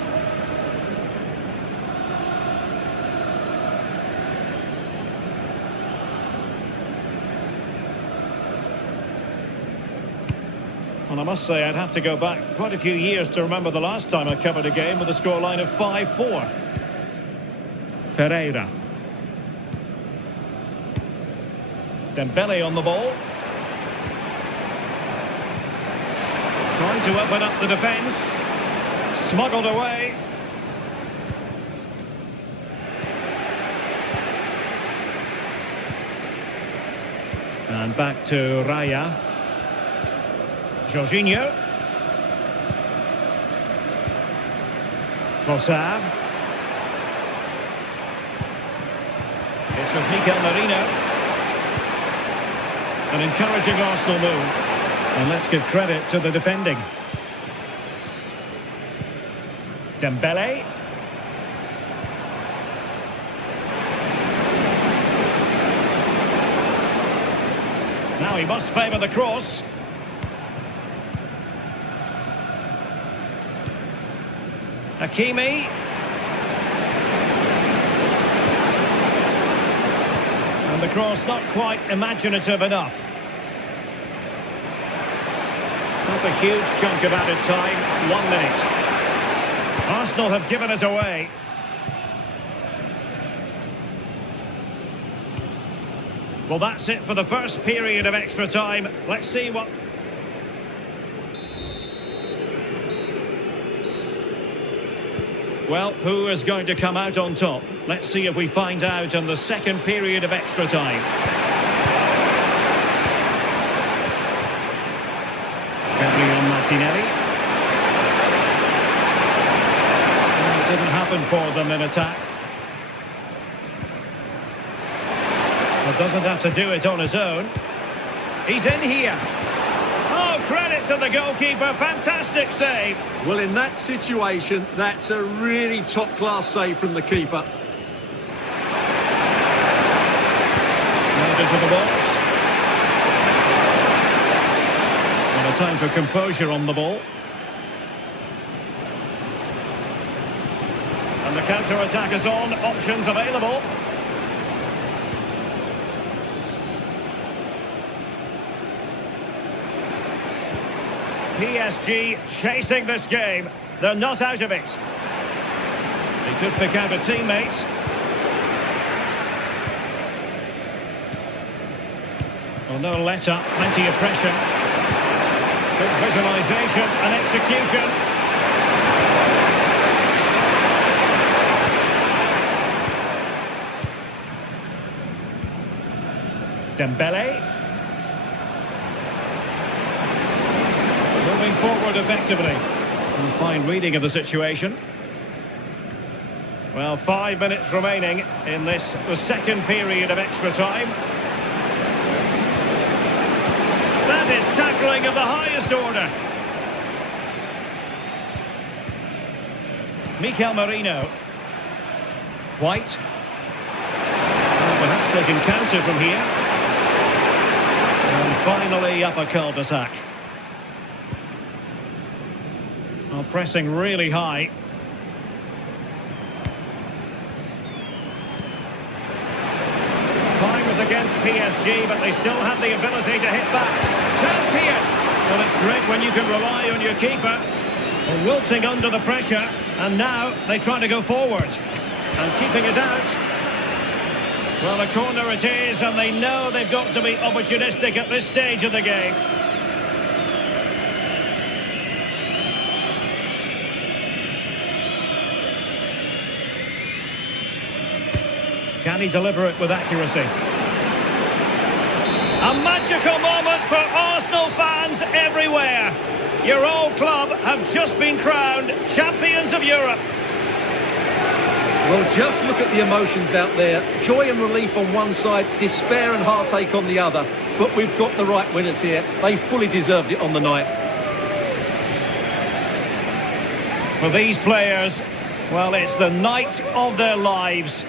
Well, I must say I'd have to go back quite a few years to remember the last time I covered a game with a scoreline of 5-4. Ferreira. Dembele on the ball. Trying to open up the defence. Smuggled away. And back to Raya. Jorginho. Trossard. It's with Mikel Merino. An encouraging Arsenal move. And let's give credit to the defending. Dembele. Now he must favour the cross. Hakimi. And the cross not quite imaginative enough. That's a huge chunk of added time. 1 minute. Arsenal have given it away. Well, that's it for the first period of extra time. Let's see what... Well, who is going to come out on top? Let's see if we find out in the second period of extra time. Gabriel Martinelli. It didn't happen for them in attack. But doesn't have to do it on his own. He's in here. Oh, credit it to the goalkeeper. Fantastic save. Well, in that situation, that's a really top-class save from the keeper. Into the box. And a time for composure on the ball. And the counter-attack is on. Options available. PSG chasing this game. They're not out of it. They could pick out a teammate. Well, no let-up, plenty of pressure. Good visualisation and execution. Dembele. Moving forward effectively. And fine reading of the situation. Well, 5 minutes remaining in this, the second period of extra time. That is tackling of the highest order. Mikel Merino. White. Well, perhaps they can counter from here. And finally up a cul-de-sac. Well, pressing really high. Time was against PSG, but they still have the ability to hit back. Chance here. Well, it's great when you can rely on your keeper. Well, wilting under the pressure, and now they try to go forward. And keeping it out. Well, a corner it is, and they know they've got to be opportunistic at this stage of the game. Can he deliver it with accuracy? A magical moment for Arsenal fans everywhere. Your old club have just been crowned champions of Europe. Well, just look at the emotions out there. Joy and relief on one side, despair and heartache on the other. But we've got the right winners here. They fully deserved it on the night. For these players, well, it's the night of their lives.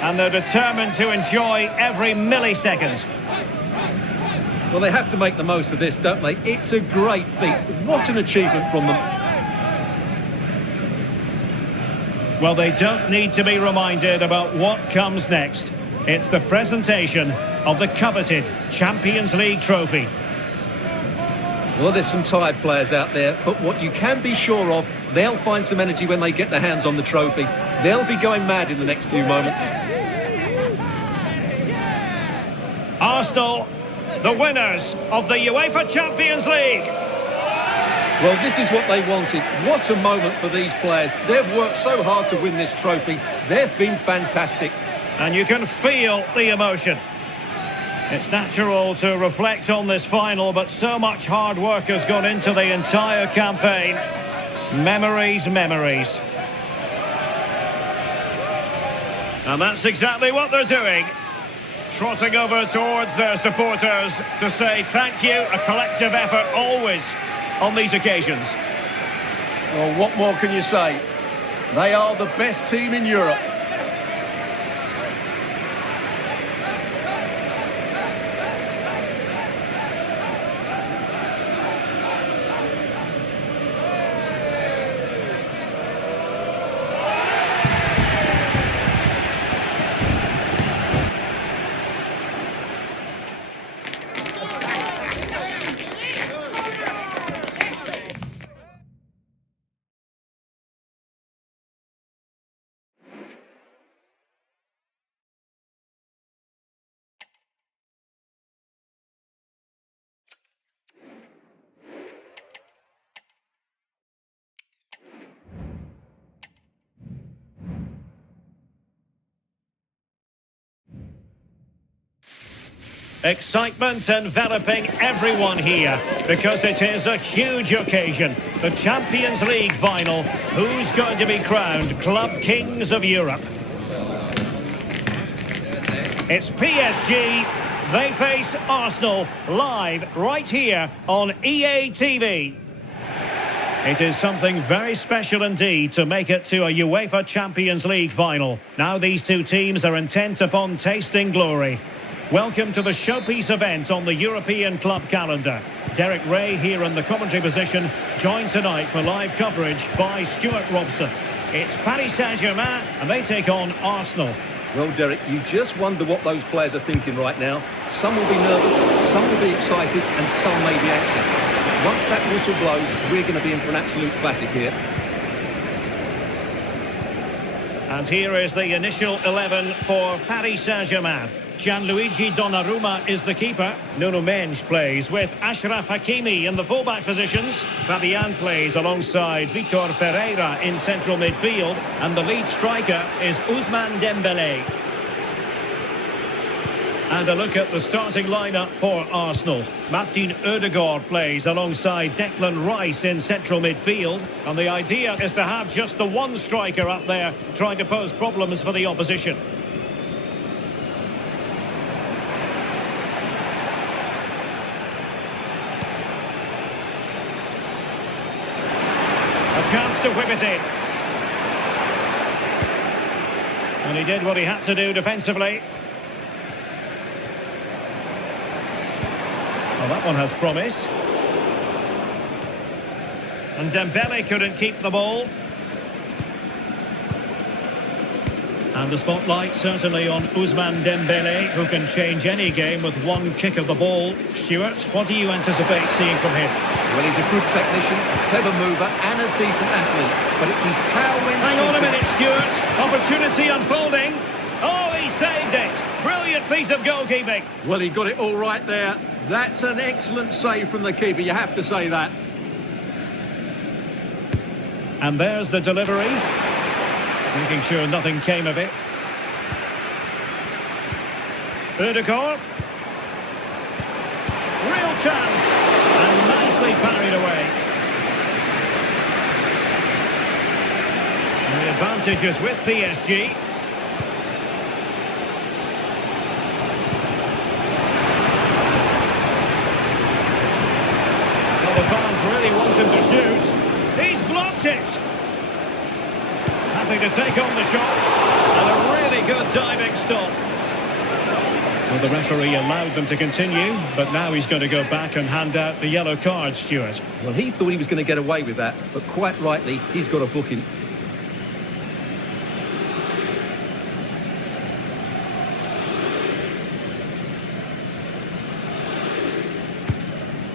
And they're determined to enjoy every millisecond. Well, they have to make the most of this, don't they? It's a great feat. What an achievement from them. Well, they don't need to be reminded about what comes next. It's the presentation of the coveted Champions League trophy. Well, there's some tired players out there, but what you can be sure of, they'll find some energy when they get their hands on the trophy. They'll be going mad in the next few moments. Arsenal, the winners of the UEFA Champions League. Well, this is what they wanted. What a moment for these players. They've worked so hard to win this trophy. They've been fantastic. And you can feel the emotion. It's natural to reflect on this final, but so much hard work has gone into the entire campaign. Memories, memories. And that's exactly what they're doing. Trotting over towards their supporters to say thank you, a collective effort always on these occasions. Well, what more can you say? They are the best team in Europe. Excitement enveloping everyone here because it is a huge occasion. The Champions League final. Who's going to be crowned Club Kings of Europe? It's PSG They face Arsenal live right here on EA TV. It is something very special indeed to make it to a UEFA Champions League final. Now these two teams are intent upon tasting glory. Welcome to the showpiece event on the European club calendar. Derek Ray here in the commentary position, joined tonight for live coverage by Stuart Robson. It's Paris Saint-Germain and they take on Arsenal. Well, Derek, you just wonder what those players are thinking right now. Some will be nervous, some will be excited, and some may be anxious. Once that whistle blows, we're going to be in for an absolute classic here. And here is the initial 11 for Paris Saint-Germain. Gianluigi Donnarumma is the keeper. Nuno Mendes plays with Achraf Hakimi in the fullback positions. Fabian plays alongside Vitor Ferreira in central midfield. And the lead striker is Ousmane Dembélé. And a look at the starting lineup for Arsenal. Martin Ødegaard plays alongside Declan Rice in central midfield. And the idea is to have just the one striker up there trying to pose problems for the opposition. A chance to whip it in. And he did what he had to do defensively. Well, that one has promise. And Dembélé couldn't keep the ball. And the spotlight certainly on Ousmane Dembélé, who can change any game with one kick of the ball. Stuart, what do you anticipate seeing from him? Well, he's a good technician, clever mover, and a decent athlete. But it's his power when... Hang on a minute, Stuart. Opportunity unfolding. Oh, he saved it. Brilliant piece of goalkeeping. Well, he got it all right there. That's an excellent save from the keeper, you have to say that. And there's the delivery. Making sure nothing came of it. Ødegaard. Real chance. And nicely parried away. And the advantage is with PSG. Well, the fans really want him to shoot. He's blocked it. Happy to take on the shot. And a really good diving stop. Well, the referee allowed them to continue, but now he's going to go back and hand out the yellow card, Stuart. Well, he thought he was going to get away with that, but quite rightly, he's got a booking.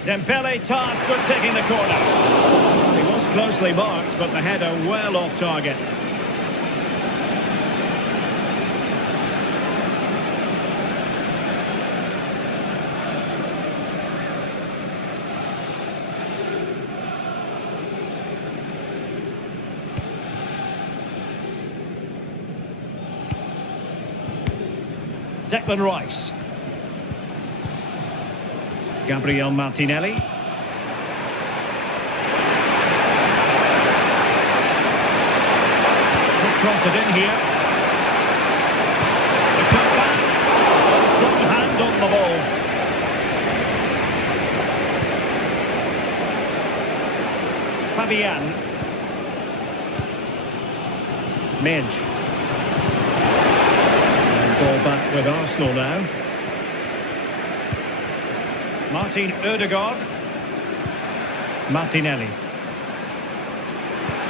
Dembélé tasked with taking the corner. He was closely marked, but the header well off target. Declan Rice. Gabriel Martinelli. Could cross it in here. The cutback. Strong hand on the ball. Fabian. Mendes. Ball back with Arsenal now. Martin Ødegaard. Martinelli.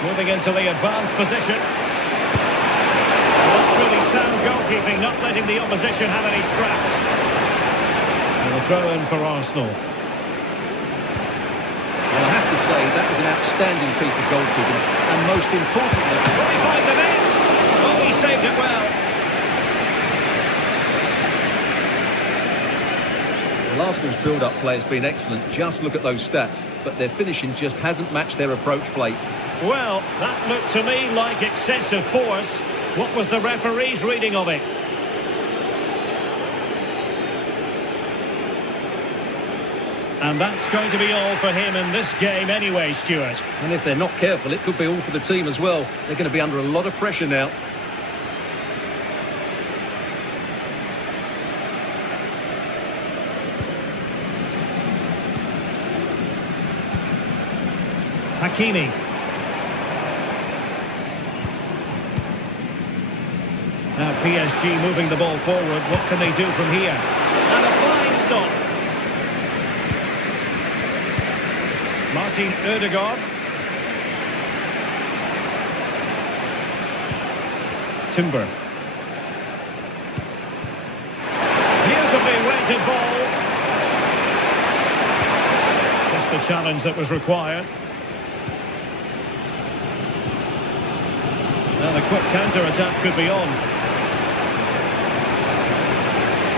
Moving into the advanced position. That's really sound goalkeeping, not letting the opposition have any scraps. And a throw in for Arsenal. Well, I have to say, that was an outstanding piece of goalkeeping. And most importantly... Will he find the net? Oh, he saved it well. Well, Arsenal's build-up play has been excellent. Just look at those stats. But their finishing just hasn't matched their approach play. Well, that looked to me like excessive force. What was the referee's reading of it? And that's going to be all for him in this game anyway, Stuart. And if they're not careful, it could be all for the team as well. They're going to be under a lot of pressure now. Hakimi. Now PSG moving the ball forward. What can they do from here? And a fine stop. Martin Ødegaard. Timber. Beautifully weighted ball. Just the challenge that was required. Now the quick counter-attack could be on.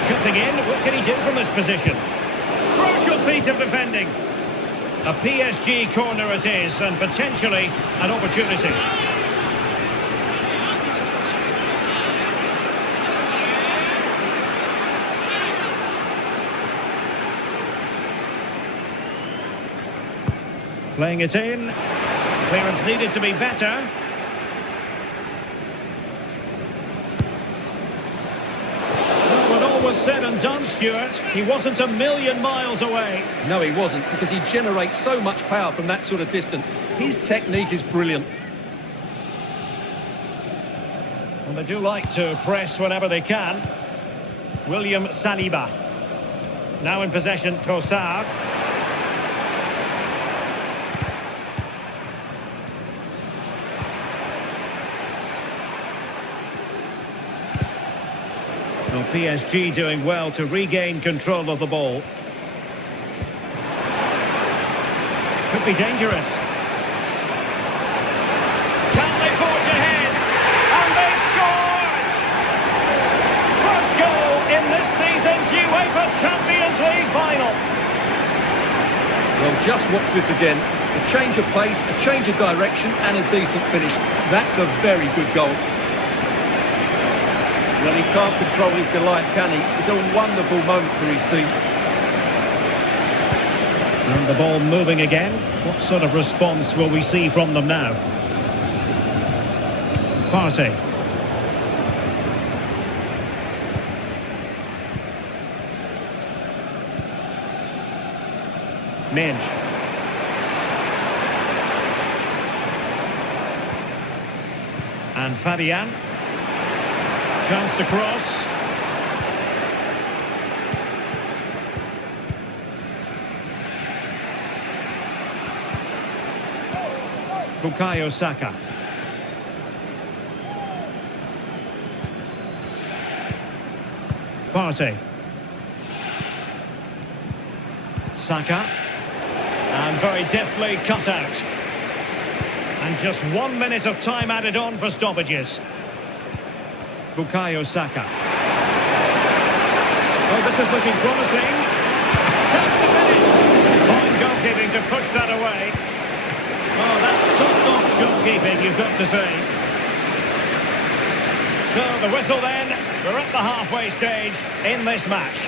Cutting in, what can he do from this position? Crucial piece of defending. A PSG corner it is, and potentially an opportunity. Playing it in. Clearance needed to be better. Was said and done, Stuart. He wasn't a million miles away. No, he wasn't, because he generates so much power from that sort of distance. His technique is brilliant. And they do like to press whenever they can. William Saliba. Now in possession, Trossard. Well, PSG doing well to regain control of the ball. Could be dangerous. Can they forge ahead? And they scored! First goal in this season's UEFA Champions League final. Well, just watch this again. A change of pace, a change of direction, and a decent finish. That's a very good goal. Well, he can't control his delight, can he? It's a wonderful moment for his team. And the ball moving again. What sort of response will we see from them now? Partey. Minge. And Fabian. Chance to cross. Bukayo Saka. Partey. Saka. And very deftly cut out. And just 1 minute of time added on for stoppages. Bukayo Saka. Oh, this is looking promising. Chance to finish. Fine goalkeeping to push that away. Oh, that's top-notch goalkeeping, you've got to say. So the whistle then. We're at the halfway stage in this match.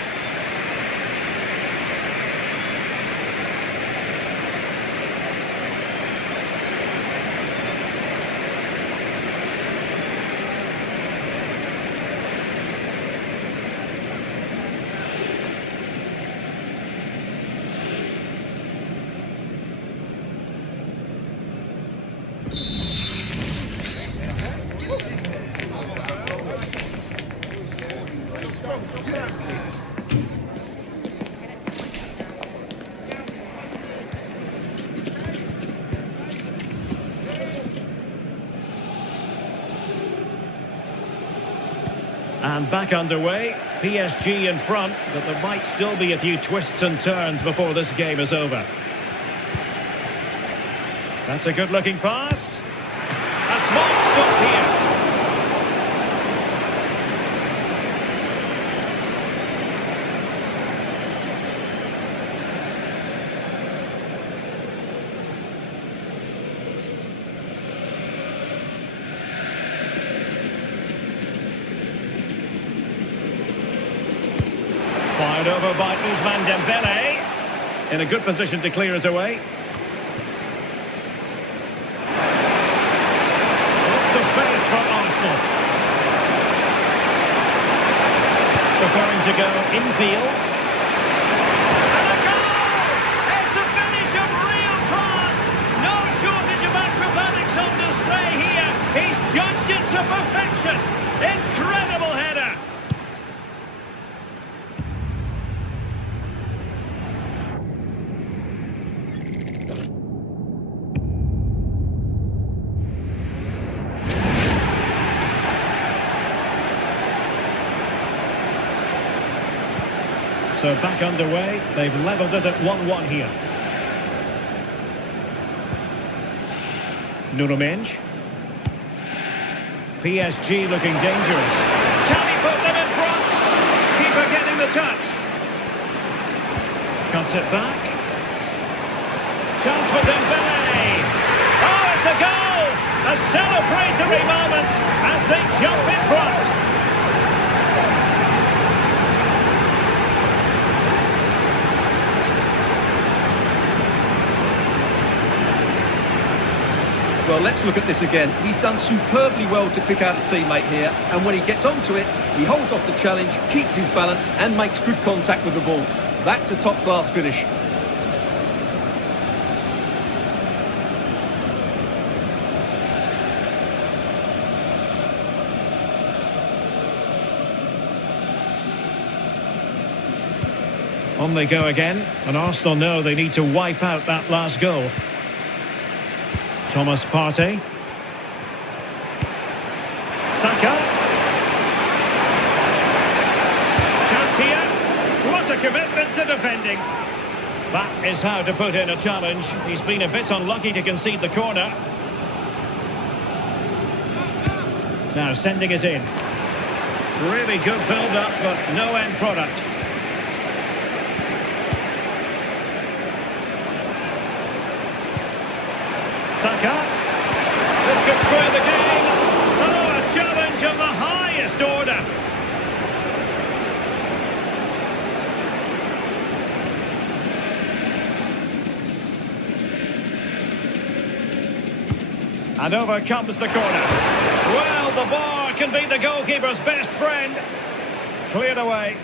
And back underway, PSG in front, but there might still be a few twists and turns before this game is over. That's a good-looking pass. A small stop here. Fired over by Ousmane Dembele. In a good position to clear it away. Lots of space for Arsenal. Preferring to go infield. And a goal! It's a finish of real class! No short So back underway. They've levelled it at 1-1 here. Nuno Mendes. PSG looking dangerous. Can he put them in front? Keeper getting the touch. Cuts it back. Chance for Dembele. Oh, it's a goal! A celebratory moment as they jump in front. Well, let's look at this again. He's done superbly well to pick out a teammate here, and when he gets onto it, he holds off the challenge, keeps his balance, and makes good contact with the ball. That's a top-class finish. On they go again, and Arsenal know they need to wipe out that last goal. Thomas Partey. Saka. Chance here. What a commitment to defending. That is how to put in a challenge. He's been a bit unlucky to concede the corner. Now sending it in. Really good build-up, but no end product. Saka. This could square the game. Oh, a challenge of the highest order. And over comes the corner. Well, the bar can be the goalkeeper's best friend. Cleared away.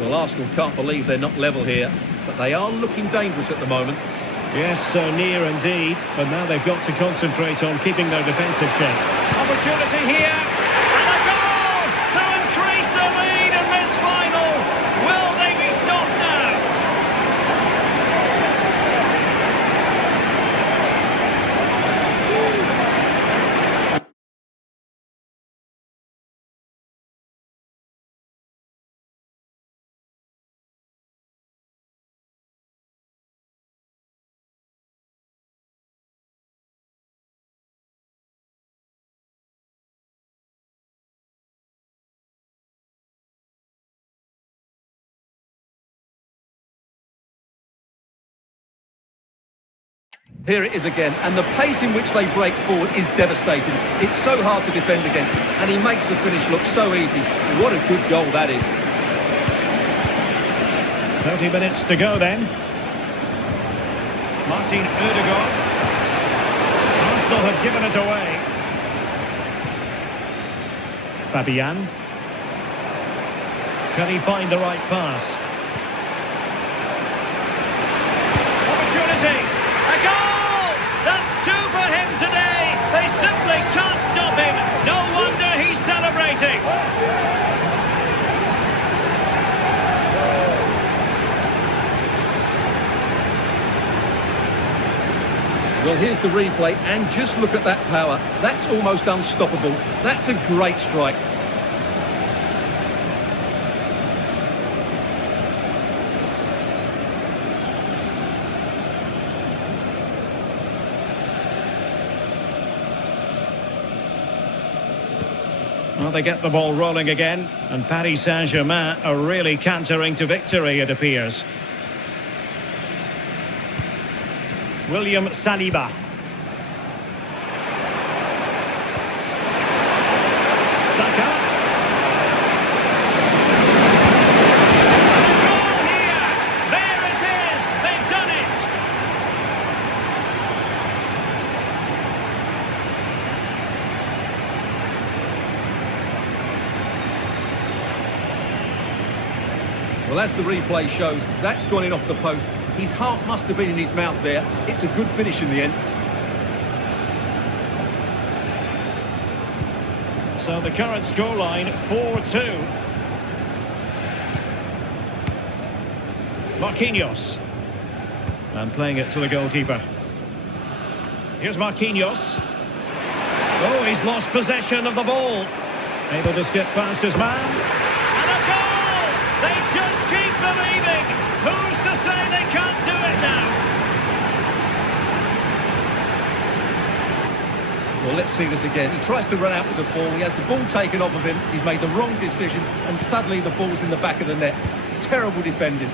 Well, Arsenal can't believe they're not level here, but they are looking dangerous at the moment. Yes, so near indeed, but now they've got to concentrate on keeping their defensive shape. Opportunity here, and a goal to increase the lead in this final. Will they be stopped now? Here it is again, and the pace in which they break forward is devastating. It's so hard to defend against, and he makes the finish look so easy. What a good goal that is. 30 minutes to go then. Martin Ødegaard. Arsenal have given it away. Fabian. Can he find the right pass? Opportunity! A goal! That's two for him today! They simply can't stop him! No wonder he's celebrating! Well, here's the replay, and just look at that power. That's almost unstoppable. That's a great strike. Well, they get the ball rolling again, and Paris Saint-Germain are really cantering to victory, it appears. William Saliba. Saka. Goal here! There it is! They've done it! Well, as the replay shows, that's gone in off the post. His heart must have been in his mouth there. It's a good finish in the end. So the current scoreline, 4-2. Marquinhos. And playing it to the goalkeeper. Here's Marquinhos. Oh, he's lost possession of the ball. Able to skip past his man. And a goal! They Well, let's see this again. He tries to run out with the ball. He has the ball taken off of him. He's made the wrong decision, and suddenly the ball's in the back of the net. Terrible defending.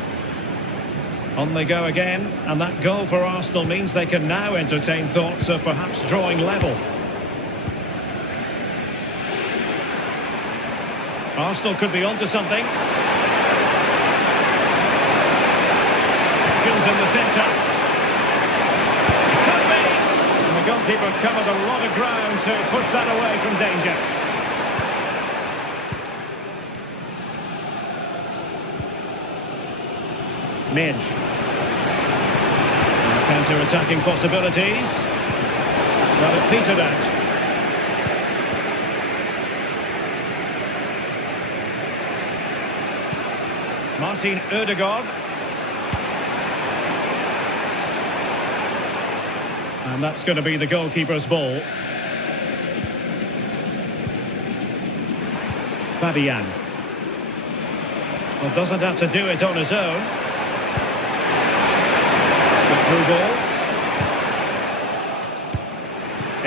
On they go again, and that goal for Arsenal means they can now entertain thoughts of perhaps drawing level. Arsenal could be onto something. Options in the centre. Could be. And the goalkeeper covered a lot of ground to push that away from danger. Midge. Counter-attacking possibilities. Well, it petered out. Martin Ødegaard. And that's going to be the goalkeeper's ball. Fabian. Well, doesn't have to do it on his own. Good through ball.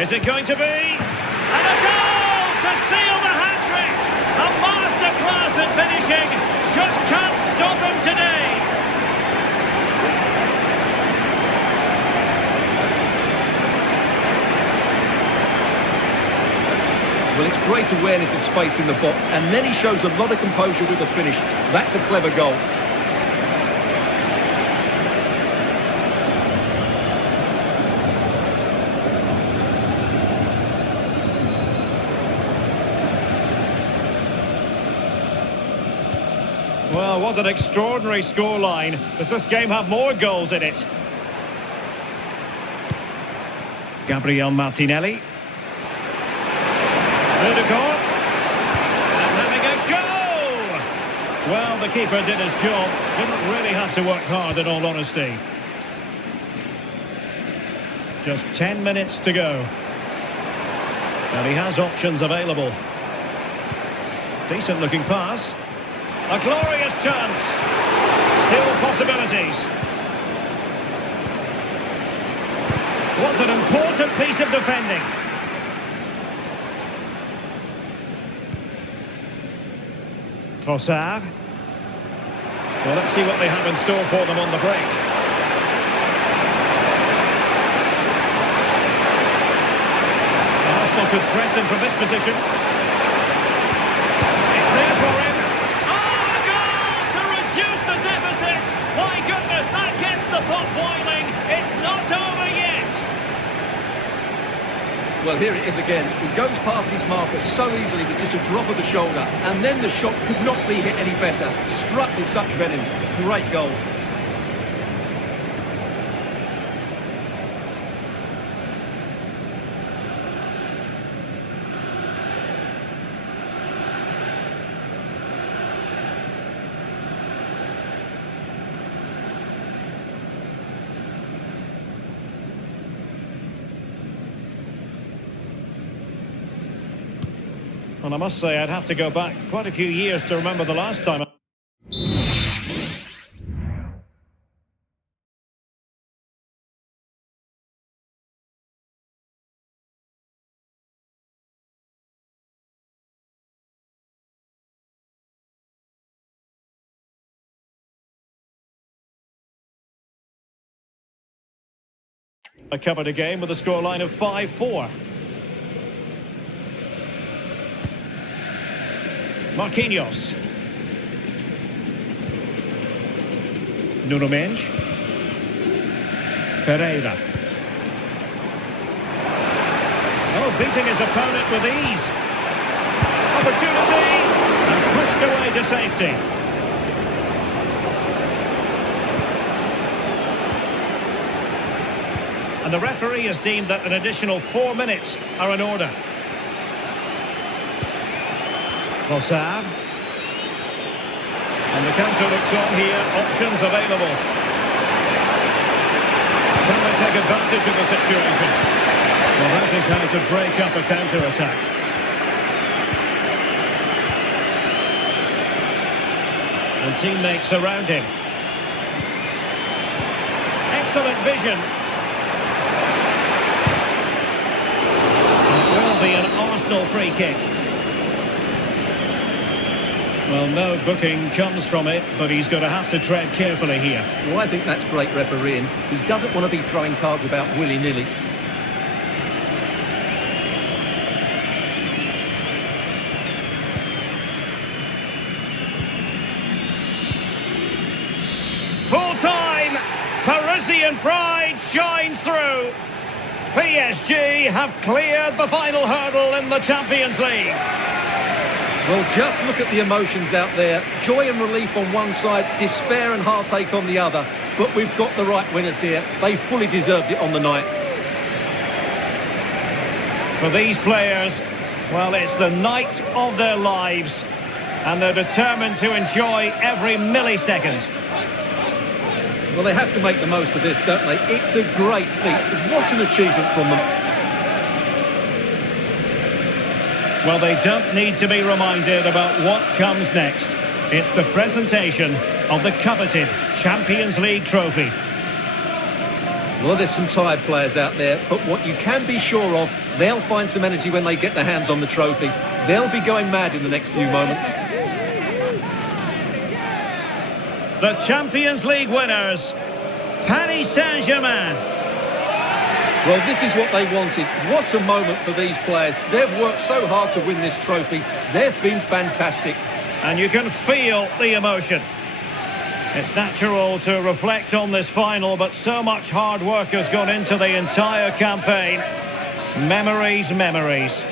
Is it going to be? And a goal to seal the hat-trick! A masterclass at finishing. Just can't stop him today. Well, it's great awareness of space in the box, and then he shows a lot of composure with the finish. That's a clever goal. Well, what an extraordinary scoreline. Does this game have more goals in it? Gabriel Martinelli. Ødegaard. And having a go! Well, the keeper did his job. Didn't really have to work hard, in all honesty. Just 10 minutes to go. And he has options available. Decent looking pass. A glorious chance. Still possibilities. What an important piece of defending. Trossard. Well, let's see what they have in store for them on the break. Arsenal could threaten from this position. It's there for him. My goodness, that gets the pot boiling. It's not over yet. Well, here it is again. He goes past his marker so easily with just a drop of the shoulder, and then the shot could not be hit any better. Struck with such venom. Great goal. And I must say, I'd have to go back quite a few years to remember the last time. I covered a game with a scoreline of 5-4. Marquinhos. Nuno Mendes. Ferreira. Oh, beating his opponent with ease. Opportunity. And pushed away to safety. And the referee has deemed that an additional 4 minutes are in order. Trossard. And the counter looks on here. Options available. Can they take advantage of the situation? Well, that is how to break up a counter-attack. And teammates around him. Excellent vision. And be an Arsenal free kick. Well, no booking comes from it, but he's going to have to tread carefully here. Well, I think that's great refereeing. He doesn't want to be throwing cards about willy-nilly. Full time! Parisian pride shines through. PSG have cleared the final hurdle in the Champions League. Well, just look at the emotions out there. Joy and relief on one side, despair and heartache on the other. But we've got the right winners here. They fully deserved it on the night. For these players, well, it's the night of their lives, and they're determined to enjoy every millisecond. Well, they have to make the most of this, don't they? It's a great feat. What an achievement from them. Well, they don't need to be reminded about what comes next. It's the presentation of the coveted Champions League trophy. Well, there's some tired players out there, but what you can be sure of, they'll find some energy when they get their hands on the trophy. They'll be going mad in the next few moments. The Champions League winners, Paris Saint-Germain. Well, this is what they wanted. What a moment for these players. They've worked so hard to win this trophy. They've been fantastic. And you can feel the emotion. It's natural to reflect on this final, but so much hard work has gone into the entire campaign. Memories, memories.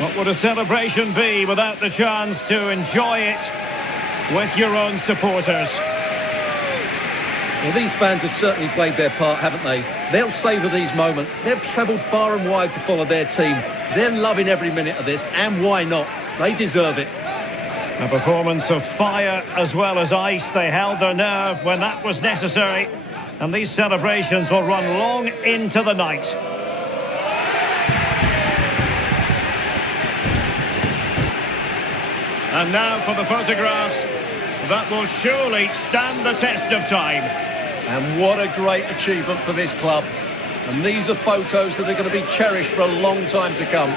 What would a celebration be without the chance to enjoy it with your own supporters? Well, these fans have certainly played their part, haven't they? They'll savour these moments. They've travelled far and wide to follow their team. They're loving every minute of this, and why not? They deserve it. A performance of fire as well as ice. They held their nerve when that was necessary. And these celebrations will run long into the night. And now for the photographs that will surely stand the test of time. And what a great achievement for this club. And these are photos that are going to be cherished for a long time to come.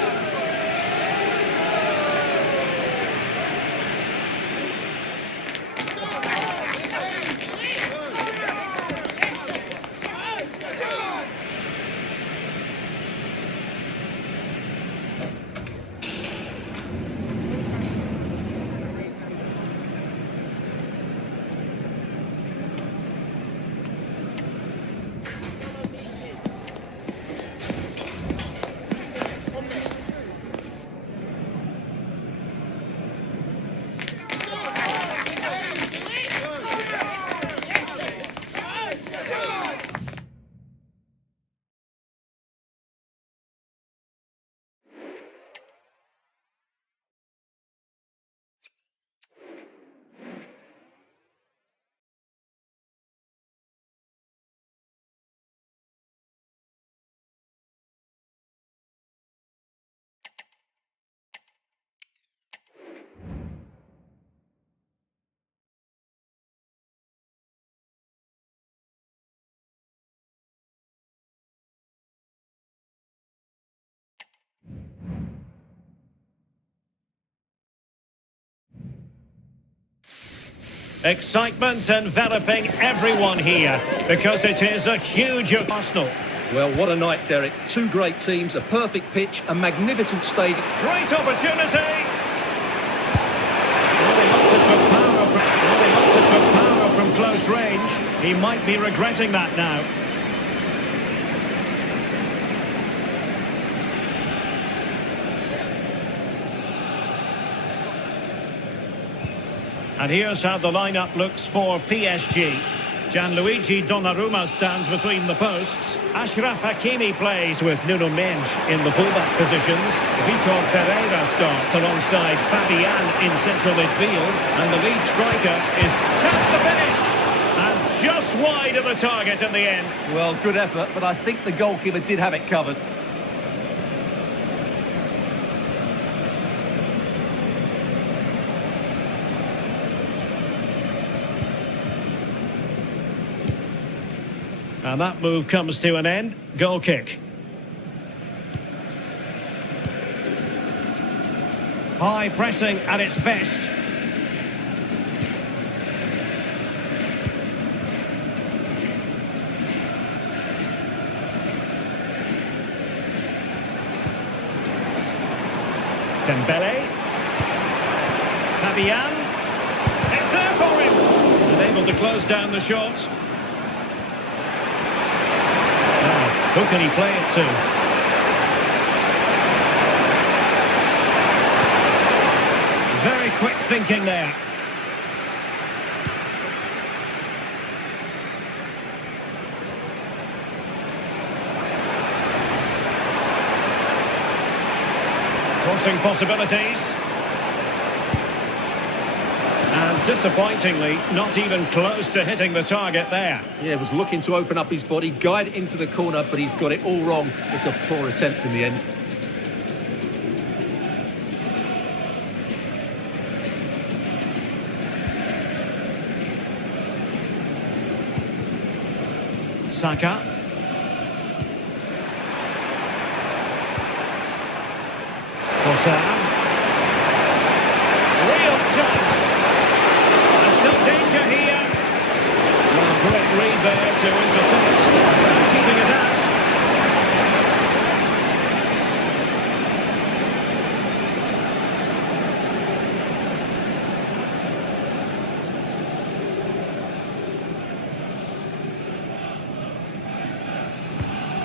Excitement enveloping everyone here because it is a huge Arsenal. Well, what a night, Derek. Two great teams, a perfect pitch, a magnificent stadium. Great opportunity! Well, he wants it for power from close range. He might be regretting that now. And here's how the lineup looks for PSG. Gianluigi Donnarumma stands between the posts. Achraf Hakimi plays with Nuno Mendes in the fullback positions. Vitor Pereira starts alongside Fabian in central midfield. And the lead striker is tapped to finish. And just wide of the target in the end. Well, good effort, but I think the goalkeeper did have it covered. And that move comes to an end. Goal kick. High pressing at its best. Dembele. Fabian. It's there for him. And able to close down the shot. Now, who can he play it to? Very quick thinking there. Crossing possibilities. And disappointingly, not even close to hitting the target there. Yeah, was looking to open up his body, guide it into the corner, but he's got it all wrong. It's a poor attempt in the end. Saka. Trossard. Real chance. And still danger here. Well, great read there to intercept. Keeping it out.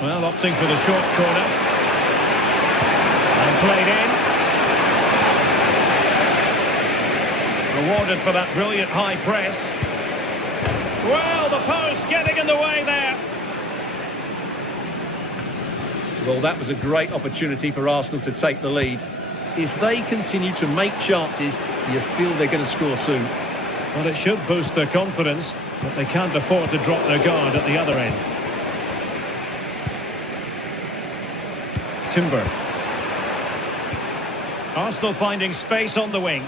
Well, opting for the short corner. And played in. Rewarded for that brilliant high press. Well, the post getting in the way there. Well, that was a great opportunity for Arsenal to take the lead. If they continue to make chances, you feel they're going to score soon. Well, it should boost their confidence, but they can't afford to drop their guard at the other end. Timber. Arsenal finding space on the wing.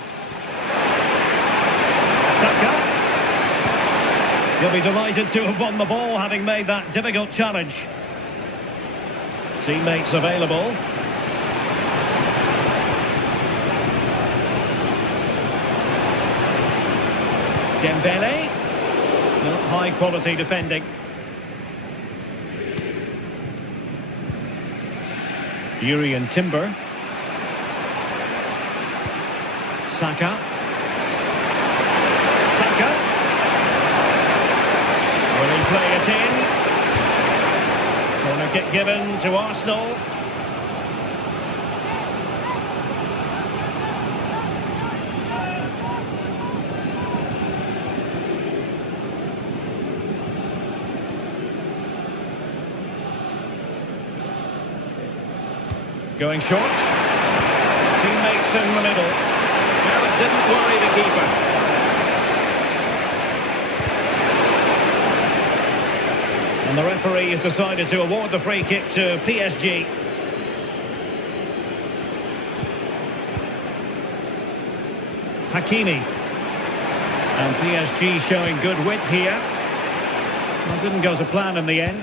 Saka. He'll be delighted to have won the ball, having made that difficult challenge. Teammates available. Dembele. Not high quality defending. Urian Timber. Saka. Saka. Will he play it in? Corner kick given to Arsenal. Going short. Teammates in the middle. Well, it didn't worry the keeper. And the referee has decided to award the free kick to PSG. Hakimi. And PSG showing good width here. Well, didn't go to plan in the end.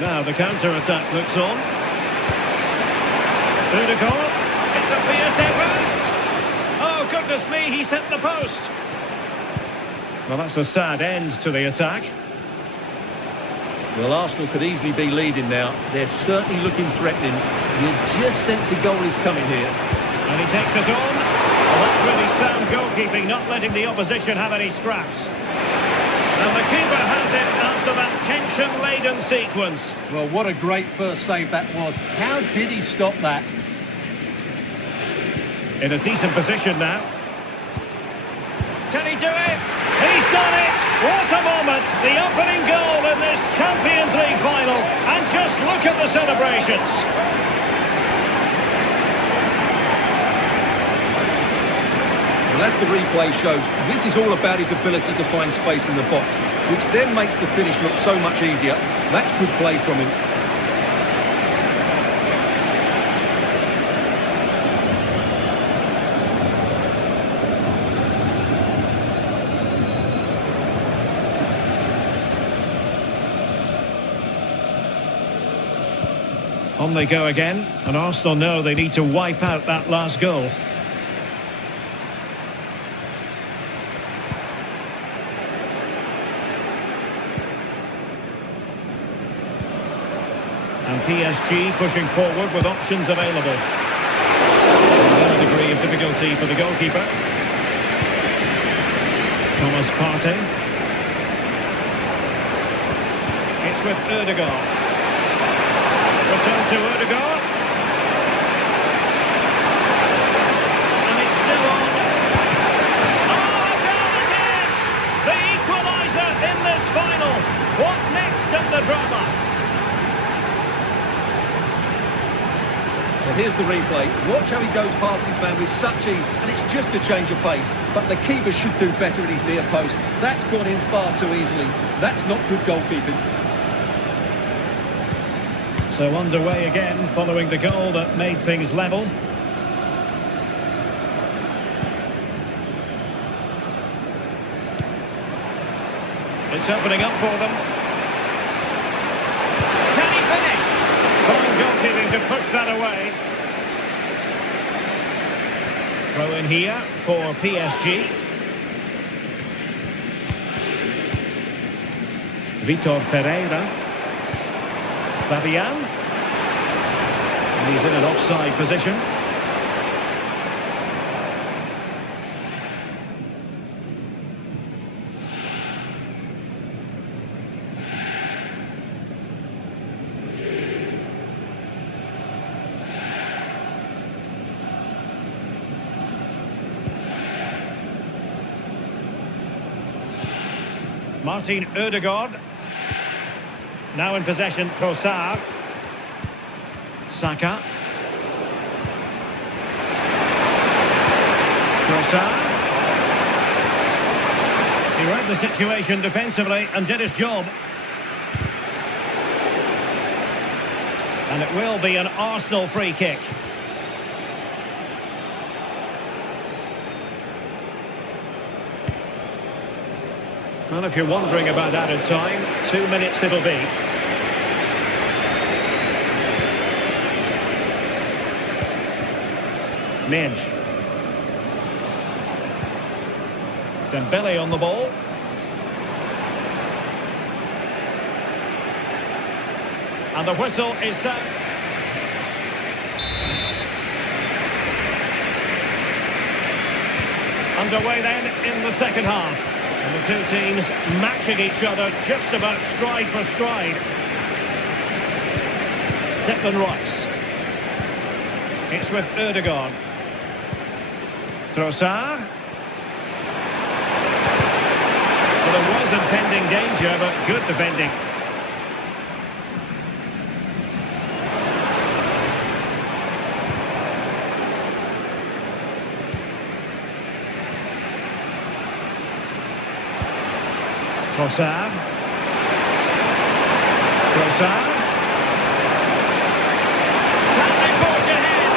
Now the counter-attack looks on. Odegaard, it's a fierce effort! Oh, goodness me, he's hit the post! Well, that's a sad end to the attack. Well, Arsenal could easily be leading now. They're certainly looking threatening. You just sense a goal is coming here. And he takes it on. Well, that's really sound goalkeeping, not letting the opposition have any scraps. And the keeper has it after that tension-laden sequence. Well, what a great first save that was. How did he stop that? In a decent position now. Can he do it? He's done it! What a moment! The opening goal in this Champions League final. And just look at the celebrations. Well, as the replay shows, this is all about his ability to find space in the box, which then makes the finish look so much easier. That's good play from him. On they go again, and Arsenal know they need to wipe out that last goal. And PSG pushing forward with options available. A degree of difficulty for the goalkeeper. Thomas Partey. It's with Ødegaard. Return to Ødegaard. And it's still on. Oh, there it is! The equaliser in this final. What next in the drama? Well, here's the replay. Watch how he goes past his man with such ease, and it's just a change of pace. But the keeper should do better at his near post. That's gone in far too easily. That's not good goalkeeping. So underway again, following the goal that made things level. It's opening up for them. Can he finish? Fine goalkeeping to push that away. Throw in here for PSG. Vitor Ferreira. Fabian. And he's in an offside position. Martin Ødegaard. Now in possession, Trossard. Saka. Trossard. He read the situation defensively and did his job. And it will be an Arsenal free kick. Well, if you're wondering about added time, 2 minutes it'll be. Minge. Dembele on the ball. And the whistle is set. Underway then in the second half. And the two teams matching each other just about stride for stride. Declan Rice. It's with Ødegaard. Trossard. Well, there was impending danger, but good defending. Trossard. Trossard. Can they forge ahead?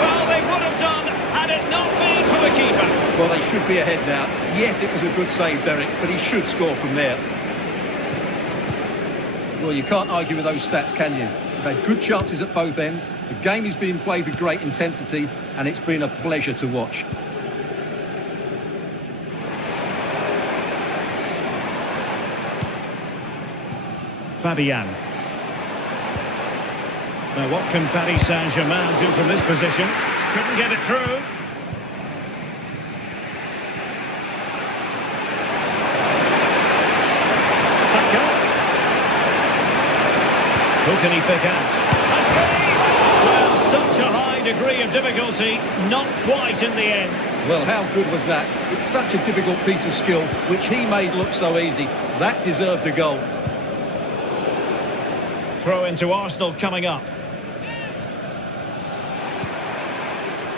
Well, they would have done had it not been for the keeper. Well, they should be ahead now. Yes, it was a good save, Derek, but he should score from there. Well, you can't argue with those stats, can you? They've had good chances at both ends. The game is being played with great intensity, and it's been a pleasure to watch. Fabian. Now what can Paris Saint-Germain do from this position? Couldn't get it through. Saka. Who can he pick out? Well, such a high degree of difficulty, not quite in the end. Well, how good was that? It's such a difficult piece of skill, which he made look so easy. That deserved a goal. Throw into Arsenal coming up.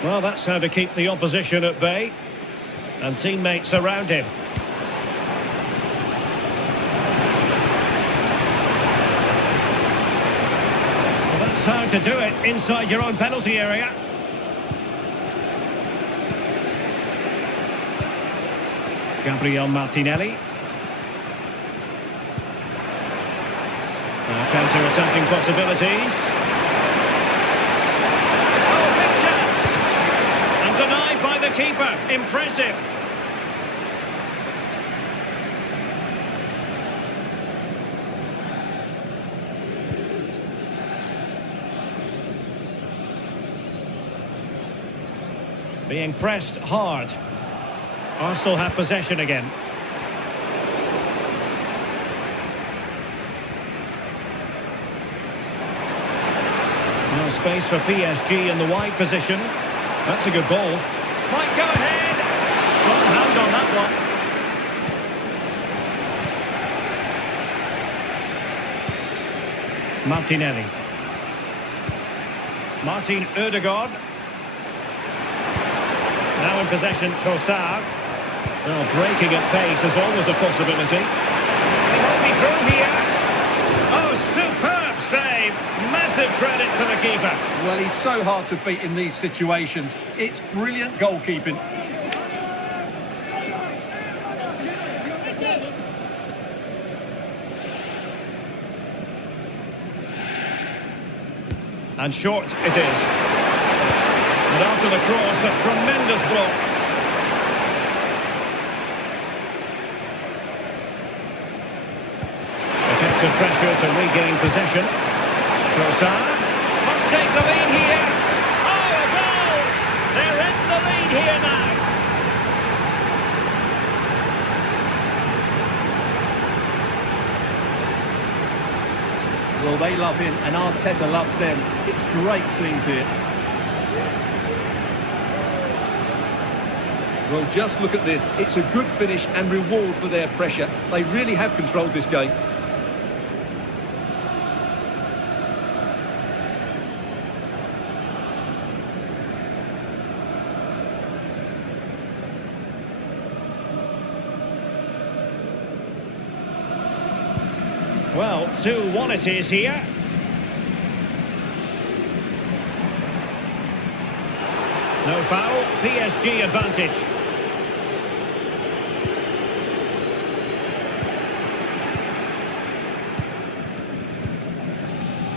Well, that's how to keep the opposition at bay. And teammates around him. Well, that's how to do it inside your own penalty area. Gabriel Martinelli. Counter-attacking possibilities. keeper. Impressive. Being pressed hard. Arsenal have possession again. No space for PSG in the wide position. That's a good ball. Might go ahead. Strong hand on that one. Martinelli. Martin Ødegaard. Now in possession, Trossard. Well, breaking at pace is always a possibility. He won't be through here. Oh, superb save. Massive credit to the keeper. Well, he's so hard to beat in these situations. It's brilliant goalkeeping. And short it is. And after the cross, a tremendous block. Effective pressure to regain possession. Trossard must take the lead here. Oh, a goal! They're in the lead here now. Well, they love him, and Arteta loves them. It's great scenes here. Well, just look at this. It's a good finish and reward for their pressure. They really have controlled this game. Well, 2-1 it is here. No foul, PSG advantage.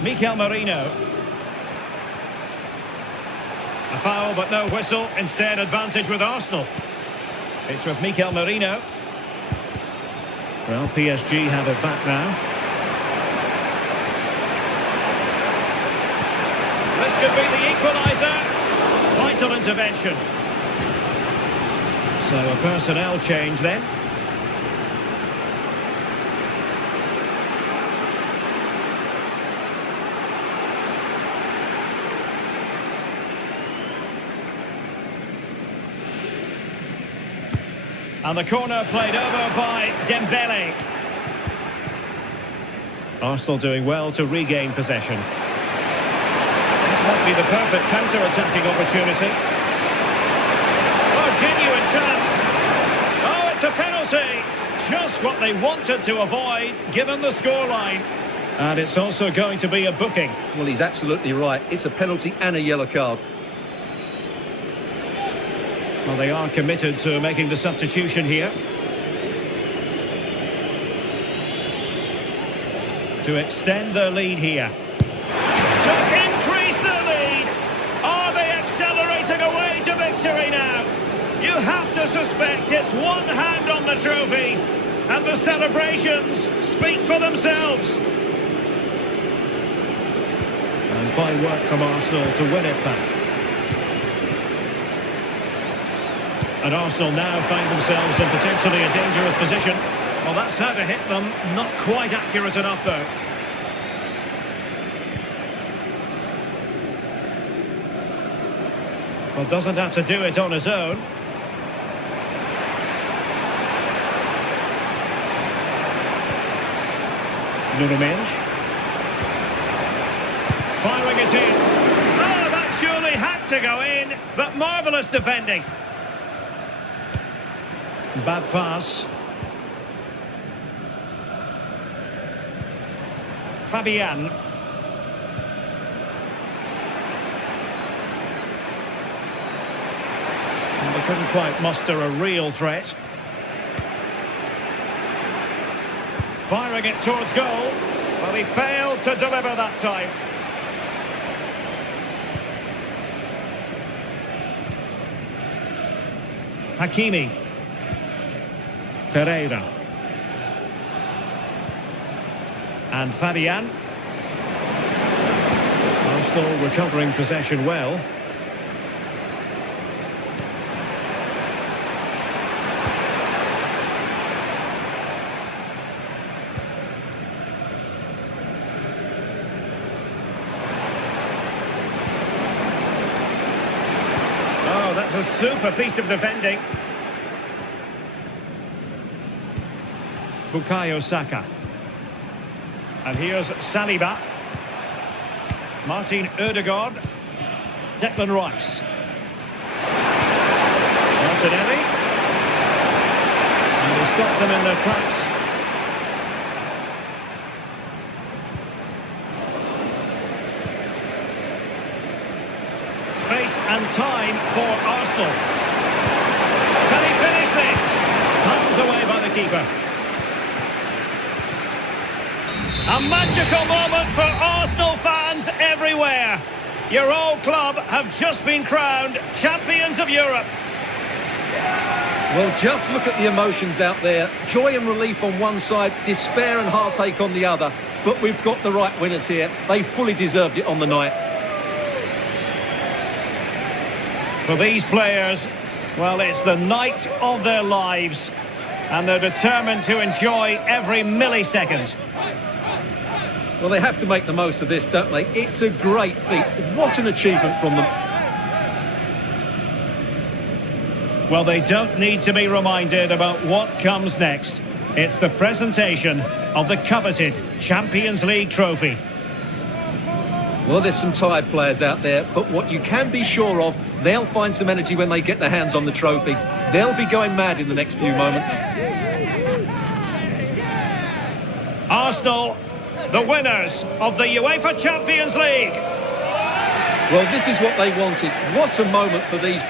Mikel Merino. A foul but no whistle, instead advantage with Arsenal. It's with Mikel Merino. Well, PSG have it back now. This could be the equaliser. Vital intervention. So a personnel change then. And the corner played over by Dembele. Arsenal doing well to regain possession. This might be the perfect counter-attacking opportunity. Oh, genuine chance. Oh, it's a penalty. Just what they wanted to avoid, given the scoreline. And it's also going to be a booking. Well, he's absolutely right. It's a penalty and a yellow card. Well, they are committed to making the substitution here. To extend their lead here. To increase their lead! Are they accelerating away to victory now? You have to suspect it's one hand on the trophy. And the celebrations speak for themselves. And fine work from Arsenal to win it back. And Arsenal now find themselves in potentially a dangerous position. Well, that's how to hit them. Not quite accurate enough, though. Well, doesn't have to do it on his own. Nuno Mendes. Firing it in. Oh, that surely had to go in. But marvellous defending. Bad pass. Fabian. And they couldn't quite muster a real threat. Firing it towards goal. Well, he failed to deliver that time. Hakimi. Ferreira. And Fabian. Arsenal recovering possession well. Oh, that's a super piece of defending. Bukayo Saka. And here's Saliba. Martin Ødegaard. Declan Rice. Martinelli. And he stopped them in their tracks. Space and time for Arsenal. Can he finish this? Hands away by the keeper. A magical moment for Arsenal fans everywhere. Your old club have just been crowned champions of Europe. Well, just look at the emotions out there. Joy and relief on one side, despair and heartache on the other. But we've got the right winners here. They fully deserved it on the night. For these players, well, it's the night of their lives. And they're determined to enjoy every millisecond. Well, they have to make the most of this, don't they? It's a great feat. What an achievement from them. Well, they don't need to be reminded about what comes next. It's the presentation of the coveted Champions League trophy. Well, there's some tired players out there, but what you can be sure of, they'll find some energy when they get their hands on the trophy. They'll be going mad in the next few moments. Arsenal, the winners of the UEFA Champions League. Well, this is what they wanted. What a moment for these.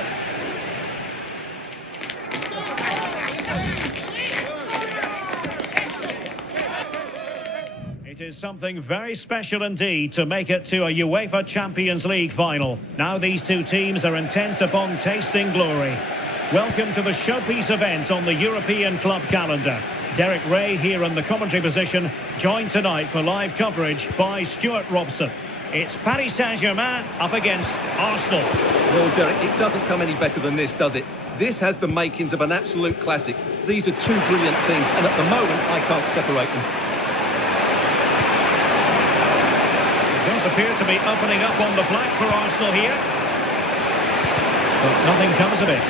It is something very special indeed to make it to a UEFA Champions League final. Now these two teams are intent upon tasting glory. Welcome to the showpiece event on the European club calendar. Derek Ray here in the commentary position, joined tonight for live coverage by Stuart Robson. It's Paris Saint-Germain up against Arsenal. Well, Derek, it doesn't come any better than this, does it? This has the makings of an absolute classic. These are two brilliant teams, and at the moment, I can't separate them. It does appear to be opening up on the flank for Arsenal here. But nothing comes of it.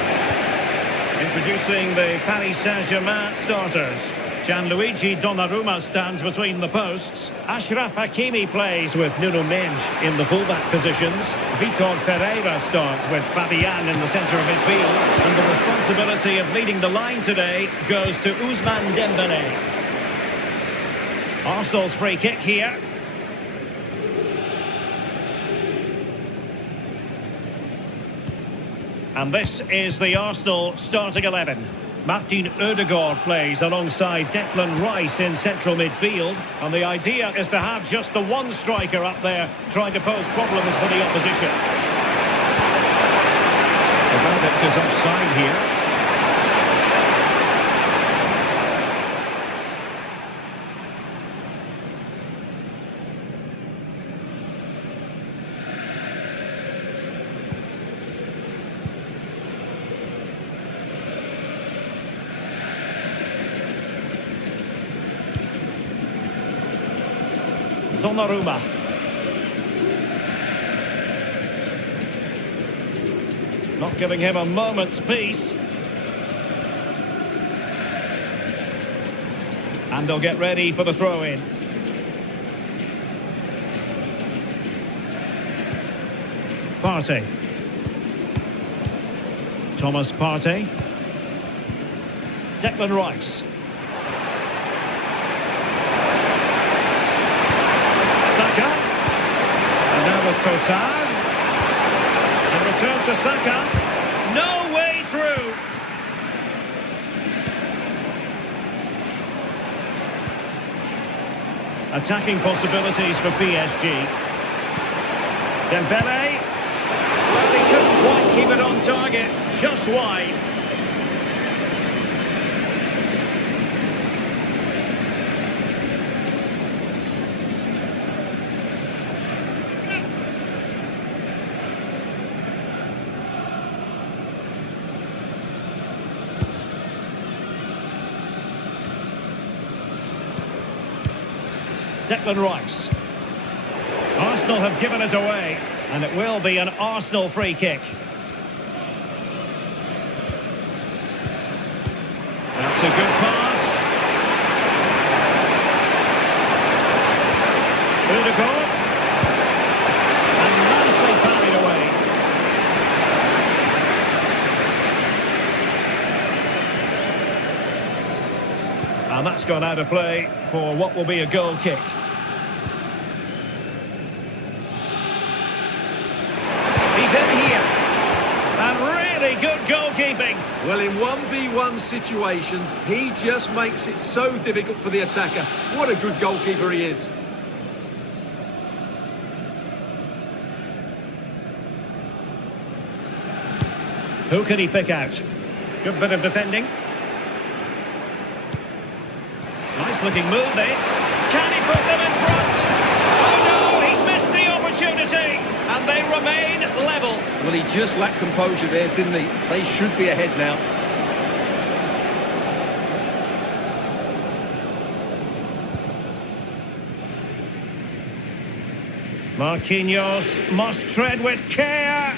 Introducing the Paris Saint-Germain starters. Gianluigi Donnarumma stands between the posts. Achraf Hakimi plays with Nuno Mendes in the fullback positions. Vitor Ferreira starts with Fabian in the centre of midfield. And the responsibility of leading the line today goes to Ousmane Dembélé. Arsenal's free kick here. And this is the Arsenal starting 11. Martin Ødegaard plays alongside Declan Rice in central midfield. And the idea is to have just the one striker up there trying to pose problems for the opposition. The verdict is offside here. Donnarumma. Not giving him a moment's peace. And they'll get ready for the throw-in. Partey. Thomas Partey. Declan Rice. Saka. And now with Trossard. And return to Saka. No way through. Attacking possibilities for PSG. Dembele. Well, he couldn't quite keep it on target. Just wide. Declan Rice. Arsenal have given it away, and it will be an Arsenal free kick. That's a good pass. Odegaard. And nicely parried away. And that's gone out of play for what will be a goal kick. He's in here. And really good goalkeeping. Well, in 1v1 situations, he just makes it so difficult for the attacker. What a good goalkeeper he is. Who can he pick out? Good bit of defending. Nice looking move this. Can he put them in front? Oh no, he's missed the opportunity. And they remain level. Well, he just lacked composure there, didn't he? They should be ahead now. Marquinhos must tread with care.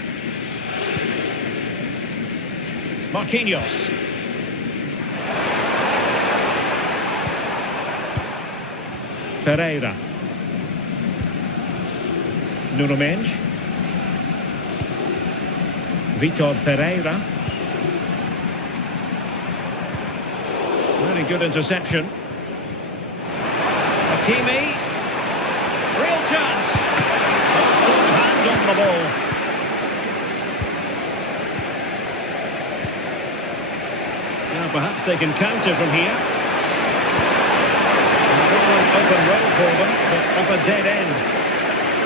Marquinhos. Ferreira. Nuno Mendes. Vitor Ferreira. Very good interception. Hakimi. Real chance. Good hand on the ball. Now perhaps they can counter from here. Open road for them, but up a dead end.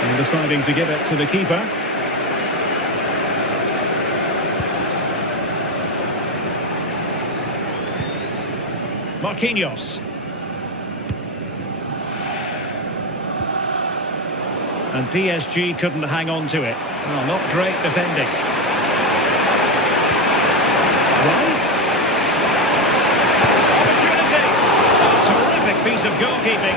And deciding to give it to the keeper. Marquinhos. And PSG couldn't hang on to it. Well, not great defending. Rice. Piece of goalkeeping.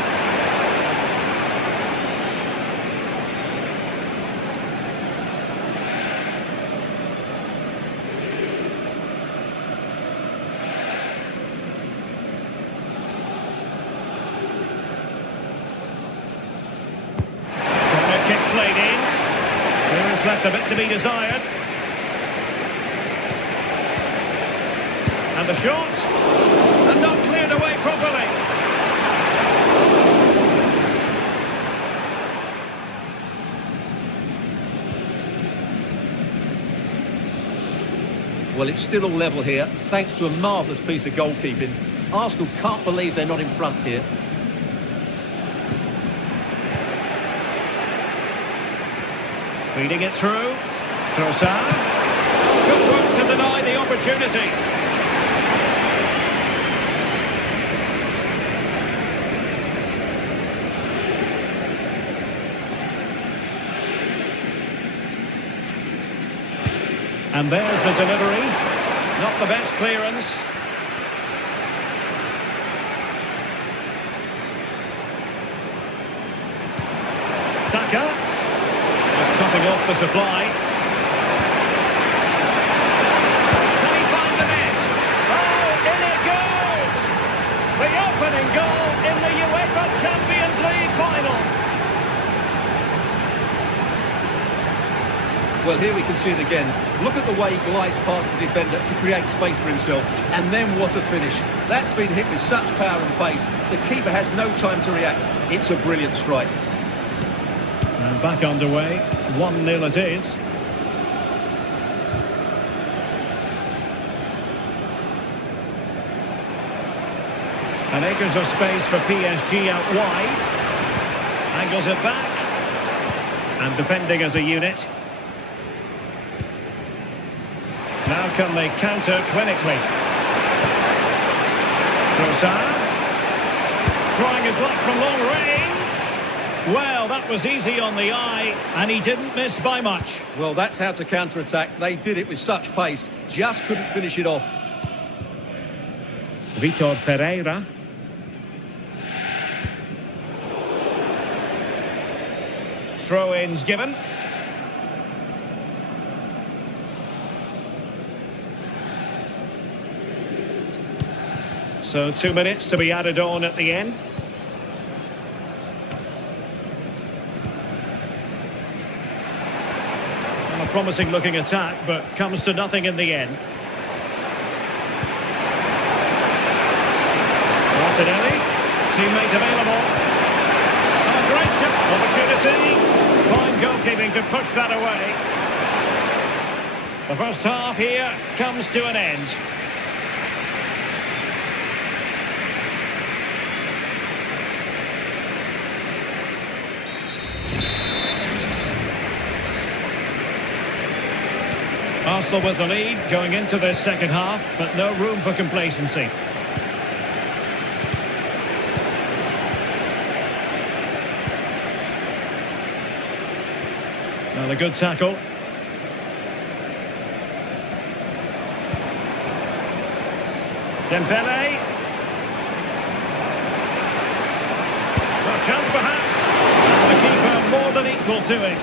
Corner kick played in. There is left a bit to be desired. And the shot. And not cleared away properly. Well, it's still all level here, thanks to a marvellous piece of goalkeeping. Arsenal can't believe they're not in front here. Feeding it through. Trossard. Good work to deny the opportunity. And there's the delivery. Not the best clearance. Saka. Just cutting off the supply. Can he find the net? Oh, in it goes! The opening goal in the UEFA Champions League final. Well, here we can see it again. Look at the way he glides past the defender to create space for himself. And then what a finish. That's been hit with such power and pace. The keeper has no time to react. It's a brilliant strike. And back underway. 1-0 it is. And acres of space for PSG out wide. Angles it back. And defending as a unit. Now can they counter clinically? Trossard. Trying his luck from long range. Well, that was easy on the eye, and he didn't miss by much. Well, that's how to counter-attack. They did it with such pace. Just couldn't finish it off. Vitor Ferreira. throw-ins given. So 2 minutes to be added on at the end. A promising looking attack, but comes to nothing in the end. Martinelli, teammate available. A great opportunity. Fine goalkeeping to push that away. The first half here comes to an end. Arsenal with the lead going into this second half, but no room for complacency. And a good tackle. Dembele. A chance perhaps. And the keeper more than equal to it.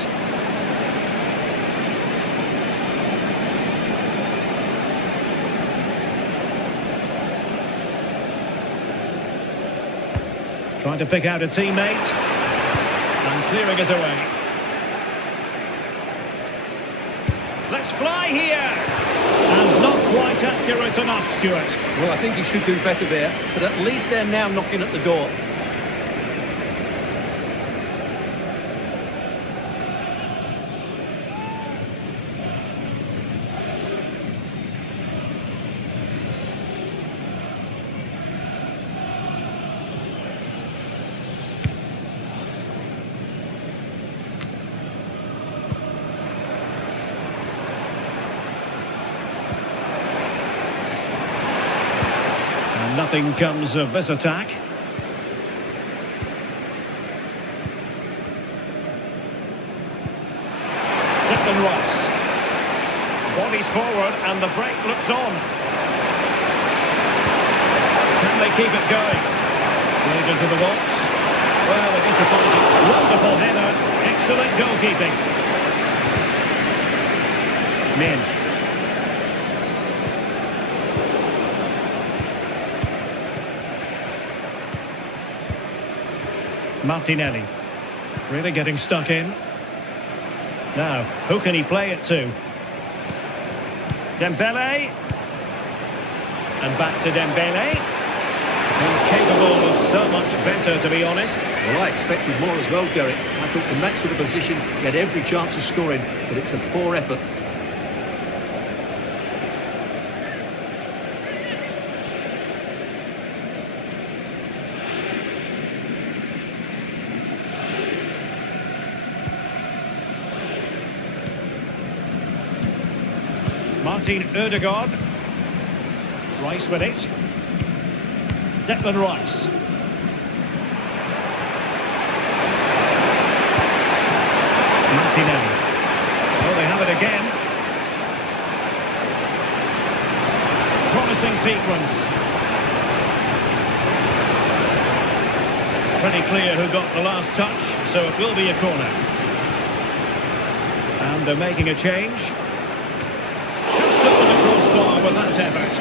Trying to pick out a teammate. And clearing it away. Let's fly here. And not quite accurate enough, Stuart. Well, I think he should do better there, but at least they're now knocking at the door. Nothing comes of this attack. Declan Rice. Bodies forward and the break looks on. Can they keep it going? Played into the box. Well, a disappointing. Wonderful header. Excellent goalkeeping. Minge. Martinelli, really getting stuck in. Now, who can he play it to? Dembele. And back to Dembele. Capable of so much better, to be honest. Well, I expected more as well, Derek. I thought from that sort of position, he had every chance of scoring, but it's a poor effort. Martin Ødegaard. Rice with it. Declan Rice. Martinelli. Oh, they have it again. Promising sequence. Pretty clear who got the last touch, so it will be a corner. And they're making a change. Crossbar with that effort.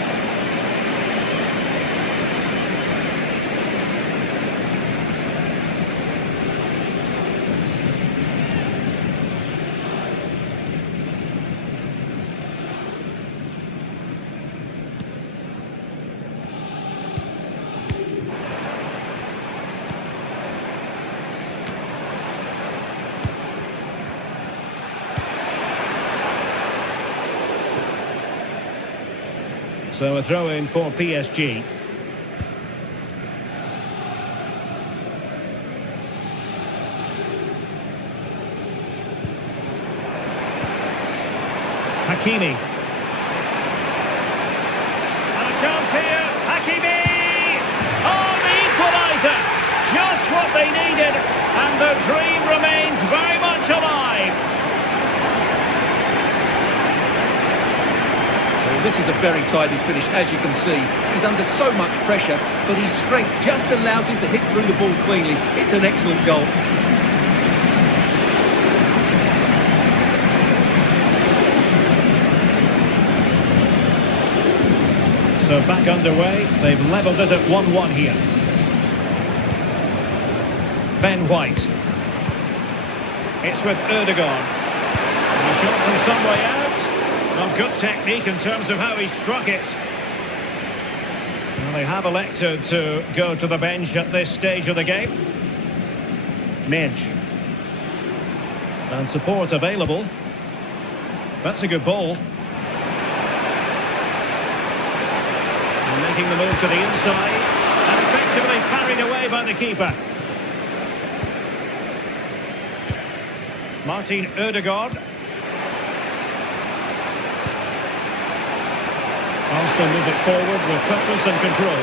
So a throw in for PSG. Hakimi. And a chance here. Hakimi! Oh, the equaliser! Just what they needed. And the dream remains very much alive. This is a very tidy finish, as you can see. He's under so much pressure, but his strength just allows him to hit through the ball cleanly. It's an excellent goal. So back underway. They've levelled it at 1-1 here. Ben White. It's with Ødegaard. And a shot from some way out. Well, good technique in terms of how he struck it. Well, they have elected to go to the bench at this stage of the game. Midge. And support available. That's a good ball. And making the move to the inside. And effectively parried away by the keeper. Martin Ødegaard. Arsenal move it forward with purpose and control.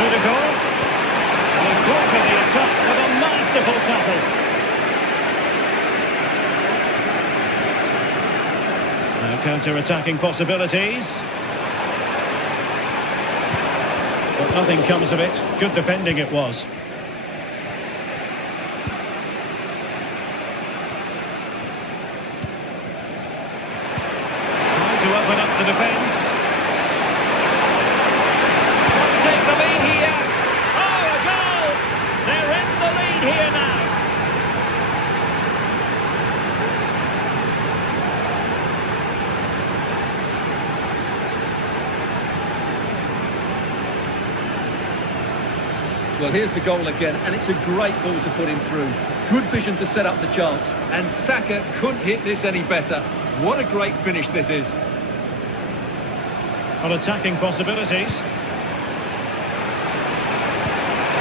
Ødegaard. And he conquered the attack with a masterful tackle. Now counter-attacking possibilities. But nothing comes of it. Good defending it was. Open up the defence. Let's take the lead here. Oh, a goal! They're in the lead here now. Well, here's the goal again, and it's a great ball to put him through. Good vision to set up the chance, and Saka couldn't hit this any better. What a great finish this is. On attacking possibilities.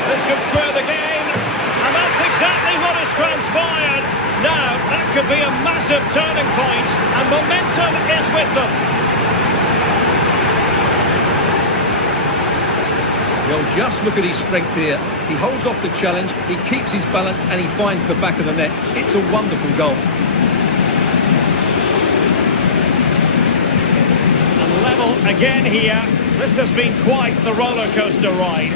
This could square the game, and that's exactly what has transpired. Now, that could be a massive turning point, and momentum is with them. Well, just look at his strength here. He holds off the challenge, he keeps his balance, and he finds the back of the net. It's a wonderful goal. Level again here. This has been quite the roller coaster ride.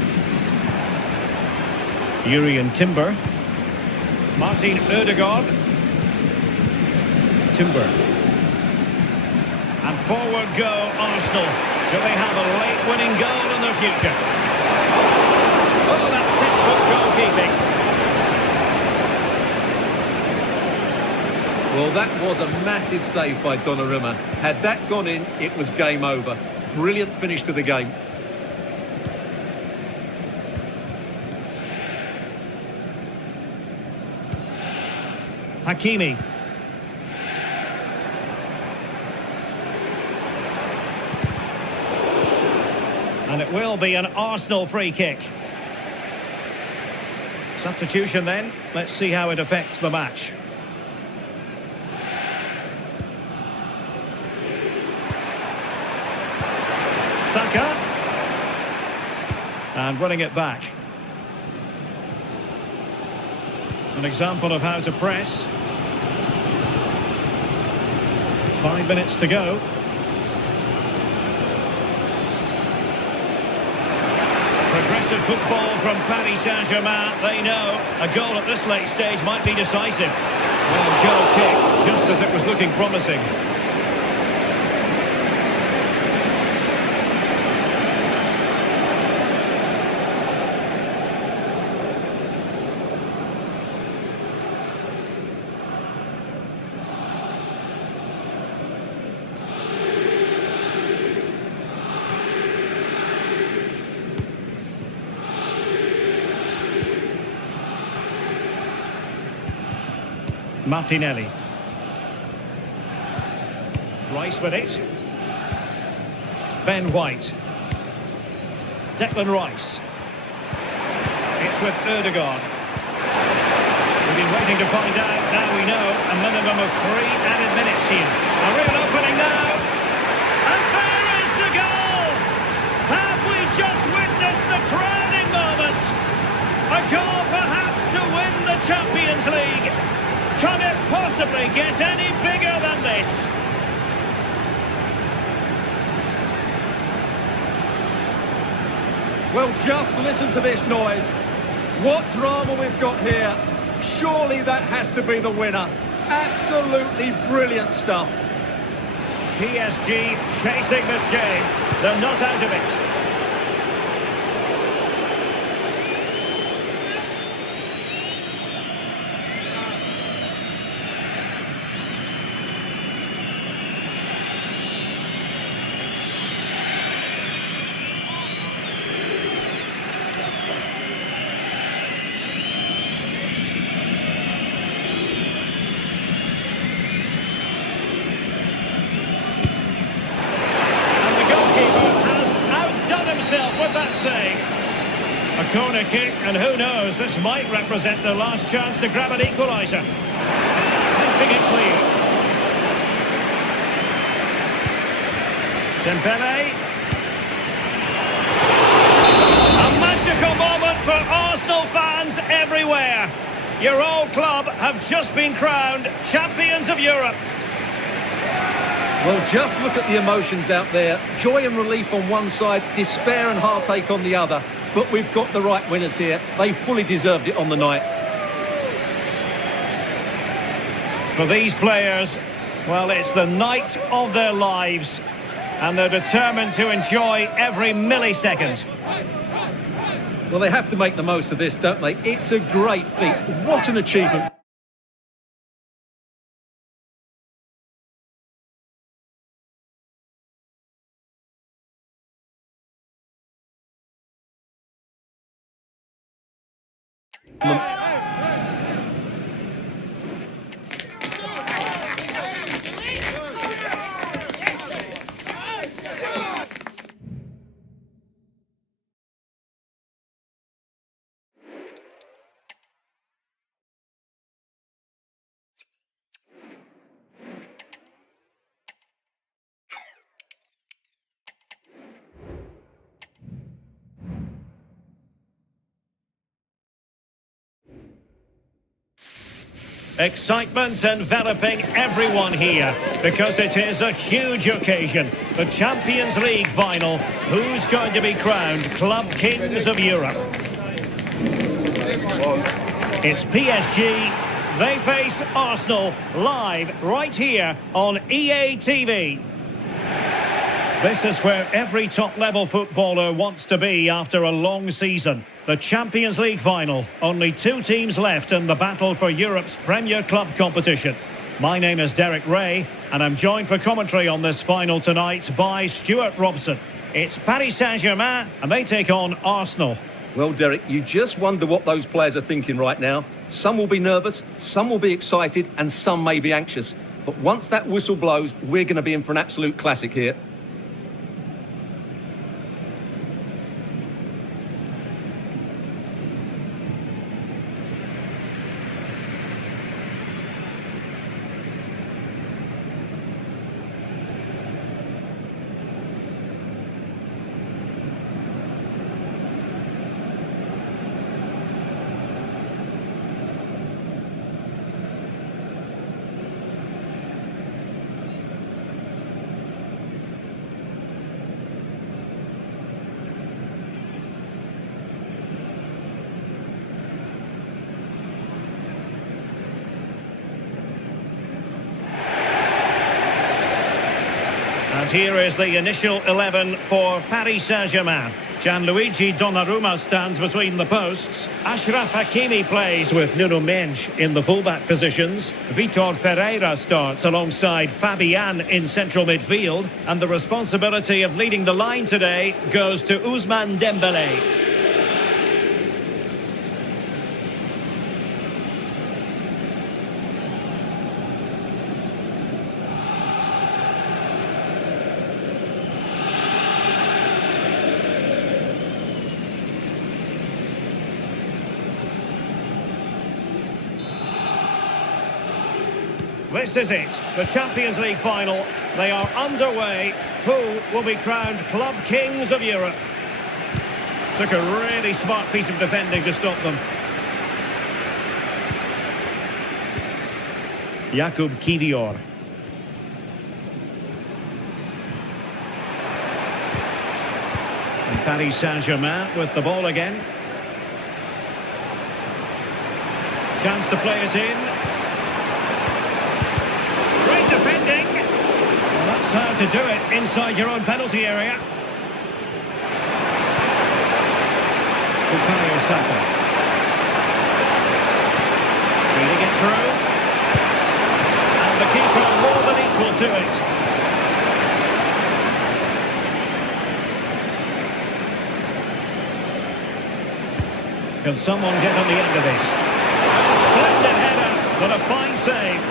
Jurrien Timber. Martin Ødegaard. Timber. And forward go Arsenal. Do they have a late winning goal in their future? Oh, that's textbook goalkeeping. Well, that was a massive save by Donnarumma. Had that gone in, it was game over. Brilliant finish to the game. Hakimi. And it will be an Arsenal free kick. Substitution then. Let's see how it affects the match. Saka. And running it back. An example of how to press. 5 minutes to go. Progressive football from Paris Saint-Germain. They know a goal at this late stage might be decisive. Well, goal kick, just as it was looking promising. Martinelli. Rice with it. Ben White. Declan Rice. It's with Ødegaard. We've been waiting to find out. Now we know a minimum of 3 added minutes here. A real opening now. And there is the goal! Have we just witnessed the crowning moment? A goal perhaps to win the Champions League. Can it possibly get any bigger than this? Well, just listen to this noise. What drama we've got here. Surely that has to be the winner. Absolutely brilliant stuff. PSG chasing this game. They're not out of it. With that save. A corner kick, and who knows, this might represent their last chance to grab an equaliser. Punching it clear. Dembele. A magical moment for Arsenal fans everywhere. Your old club have just been crowned champions of Europe. Well, just look at the emotions out there. Joy and relief on one side, despair and heartache on the other. But we've got the right winners here. They fully deserved it on the night. For these players, well, it's the night of their lives. And they're determined to enjoy every millisecond. Well, they have to make the most of this, don't they? It's a great feat. What an achievement. Excitement enveloping everyone here because it is a huge occasion. The Champions League final. Who's going to be crowned Club Kings of Europe? It's PSG. They face Arsenal live right here on EA TV. This is where every top-level footballer wants to be after a long season. The Champions League final. Only two teams left in the battle for Europe's Premier Club competition. My name is Derek Ray, and I'm joined for commentary on this final tonight by Stuart Robson. It's Paris Saint-Germain, and they take on Arsenal. Well, Derek, you just wonder what those players are thinking right now. Some will be nervous, some will be excited, and some may be anxious. But once that whistle blows, we're going to be in for an absolute classic here. And here is the initial 11 for Paris Saint-Germain. Gianluigi Donnarumma stands between the posts. Achraf Hakimi plays with Nuno Mendes in the fullback positions. Vitor Ferreira starts alongside Fabian in central midfield. And the responsibility of leading the line today goes to Ousmane Dembele. This is it, the Champions League final. They are underway. Who will be crowned Club Kings of Europe? Took a really smart piece of defending to stop them. Jakub Kiwior. And Paris Saint-Germain with the ball again. Chance to play it in. Great defending. Well, That's how to do it inside your own penalty area. Bukayo Saka. Feeding it through. And the keeper more than equal to it. Can someone get on the end of this? Splendid header, but a fine save.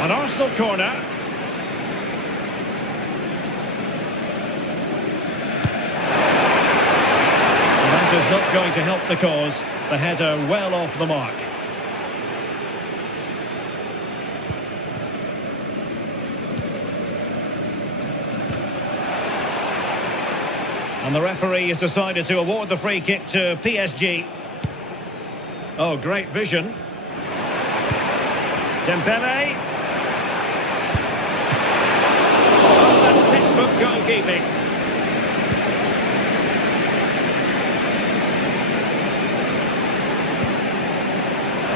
An Arsenal corner. That is not going to help the cause. The header well off the mark. And the referee has decided to award the free kick to PSG. Oh, great vision. Dembele. Oh, that's textbook goalkeeping.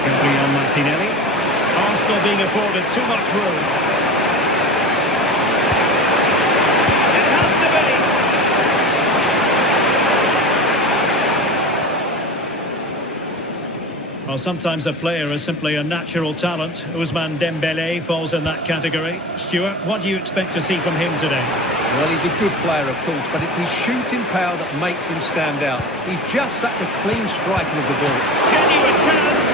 Gabriel Martinelli. Arsenal being afforded too much room. It has to be. Well, sometimes a player is simply a natural talent. Ousmane Dembele falls in that category. Stuart, what do you expect to see from him today? Well, he's a good player, of course, but it's his shooting power that makes him stand out. He's just such a clean striker of the ball. Genuine chance!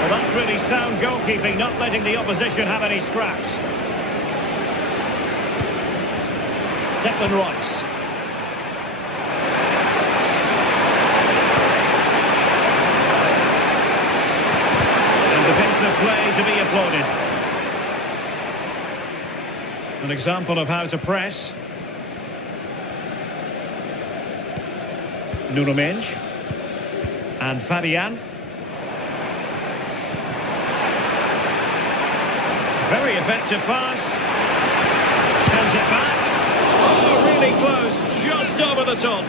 Well, that's really sound goalkeeping, not letting the opposition have any scraps. Declan Rice. And defensive play to be applauded. An example of how to press. Nuno Mendes. And Fabian. Very effective pass. Sends it back. Oh, really close. Just over the top.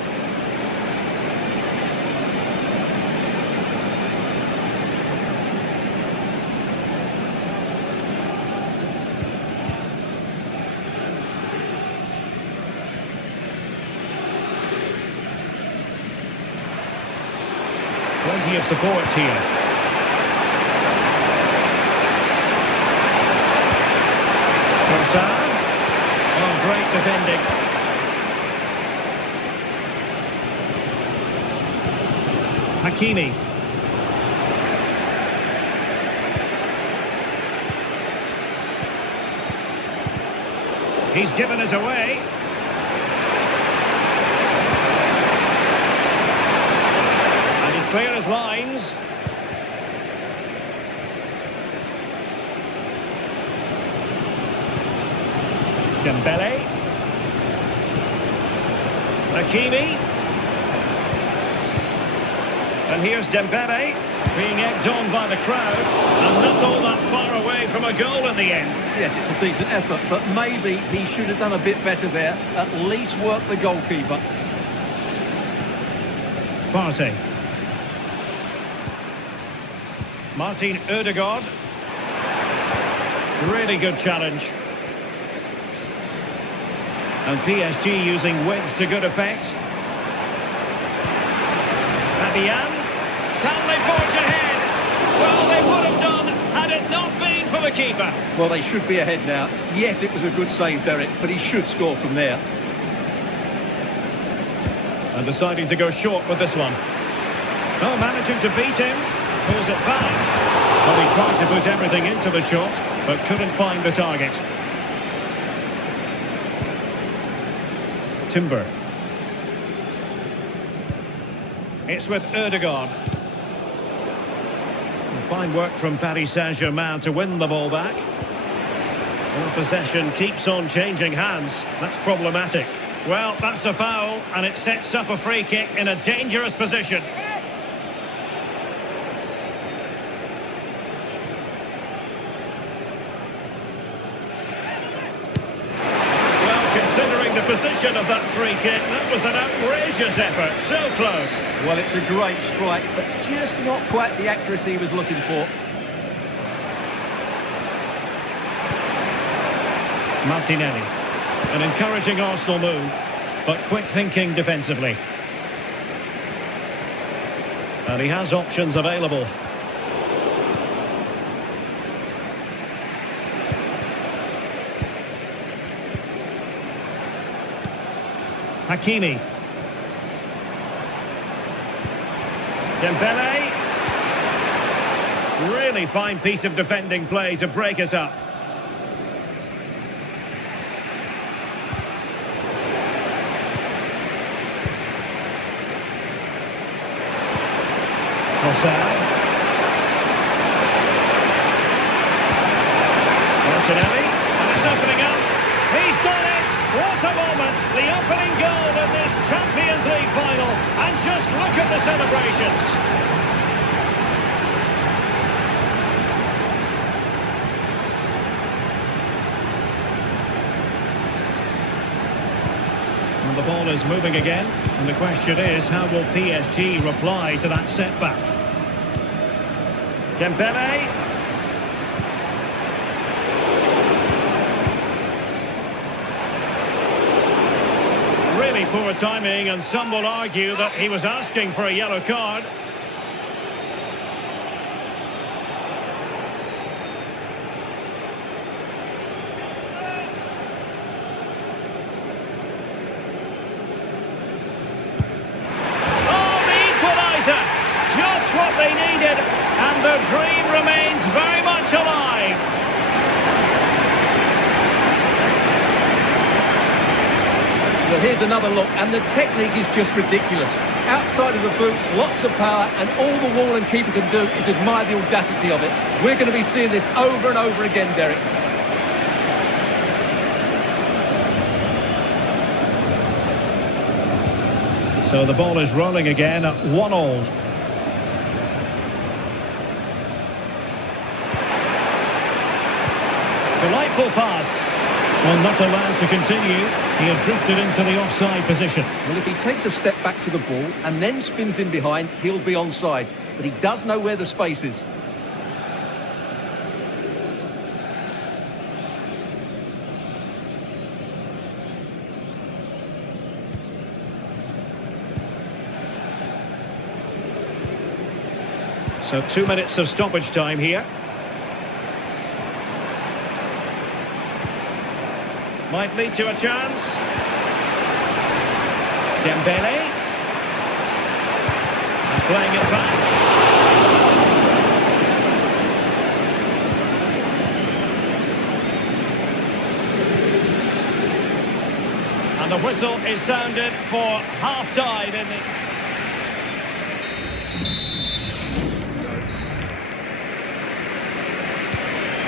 Plenty of support here. Oh, great defending. Hakimi. He's given us away. And he's clear as lines. Dembele. Hakimi. And here's Dembele being egged on by the crowd, and not all that far away from a goal in the end. Yes, it's a decent effort, but maybe he should have done a bit better there. At least work the goalkeeper. Partey. Martin Ødegaard. Really good challenge. And PSG using width to good effect. Fabian. Can they forge ahead? Well, they would have done had it not been for the keeper. Well, they should be ahead now. Yes, it was a good save, Derek, but he should score from there. And deciding to go short with this one. Oh, managing to beat him. Pulls it back. Well, he tried to put everything into the shot, but couldn't find the target. Timber. It's with Ødegaard. Fine work from Paris Saint-Germain to win the ball back. Well, possession keeps on changing hands. That's problematic. Well, that's a foul, and it sets up a free kick in a dangerous position. Considering the position of that free kick, that was an outrageous effort. So close. Well, it's a great strike, but just not quite the accuracy he was looking for. Martinelli. An encouraging Arsenal move, but quick thinking defensively. And he has options available. Hakimi. Dembele. Really fine piece of defending play to break us up. Trossard. Martinelli. And it's opening up. He's done it! What a moment! The opening goal in this Champions League final. And just look at the celebrations. And the ball is moving again. And the question is, how will PSG reply to that setback? Dembele. Really poor timing, and some will argue that he was asking for a yellow card. Just what they needed, and their dream remains very much alive. Well, here's another look, and the technique is just ridiculous. Outside of the boot, lots of power, and all the wall and keeper can do is admire the audacity of it. We're going to be seeing this over and over again, Derek. So the ball is rolling again at 1-1. Delightful pass. Well, not allowed to continue. He had drifted into the offside position. Well, if he takes a step back to the ball and then spins in behind, he'll be onside. But he does know where the space is. So 2 minutes of stoppage time here. Might lead to a chance. Dembele. And playing it back. And the whistle is sounded for half-time in the...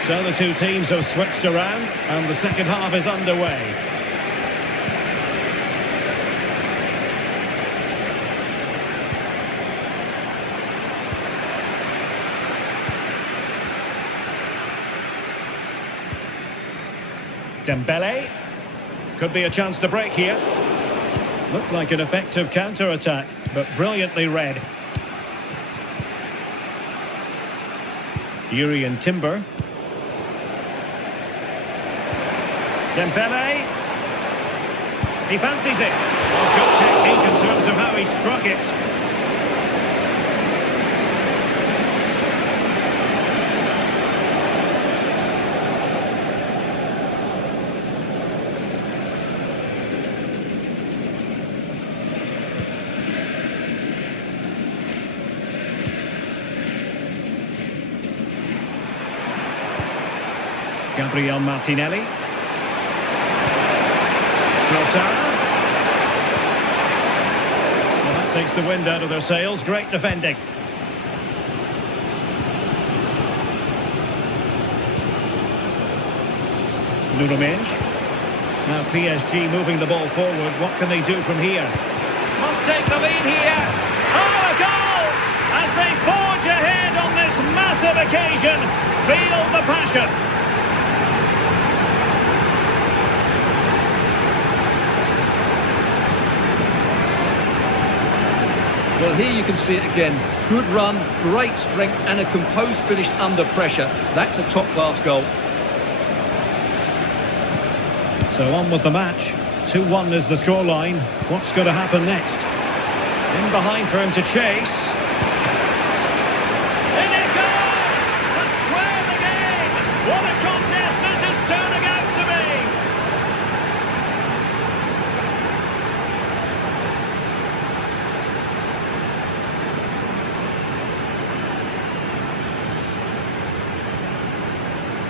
So the two teams have switched around, and the second half is underway. Dembele. Could be a chance to break here. Looked like an effective counter-attack, but brilliantly read. Jurrien Timber. Dembele. He fancies it. Oh, good technique in terms of how he struck it. Gabriel Martinelli. Trossard. Well, that takes the wind out of their sails. Great defending. Nuno Mendes. Now PSG moving the ball forward. What can they do from here? Must take the lead here. Oh, a goal! As they forge ahead on this massive occasion. Feel the passion. Well, here you can see it again. Good run, great strength, and a composed finish under pressure. That's a top-class goal. So on with the match. 2-1 is the scoreline. What's going to happen next? In behind for him to chase. In it goes! To square the game! What a contest this is turning out to be!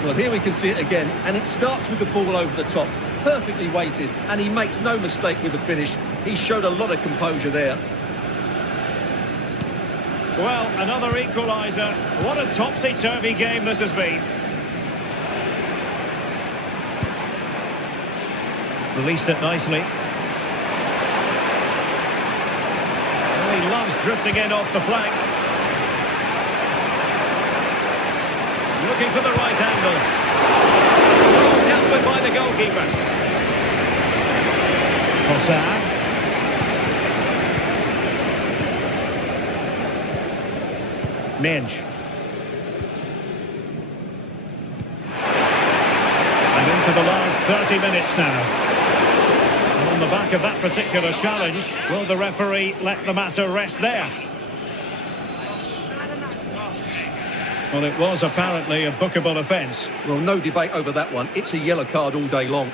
Well, here we can see it again, and it starts with the ball over the top. Perfectly weighted, and he makes no mistake with the finish. He showed a lot of composure there. Well, another equaliser. What a topsy-turvy game this has been. Released it nicely. Well, he loves drifting in off the flank. Looking for the right angle. Oh, dealt with by the goalkeeper. Hossam. Minge. And into the last 30 minutes now. And on the back of that particular challenge, will the referee let the matter rest there? Well, it was apparently a bookable offence. Well, no debate over that one. It's a yellow card all day long.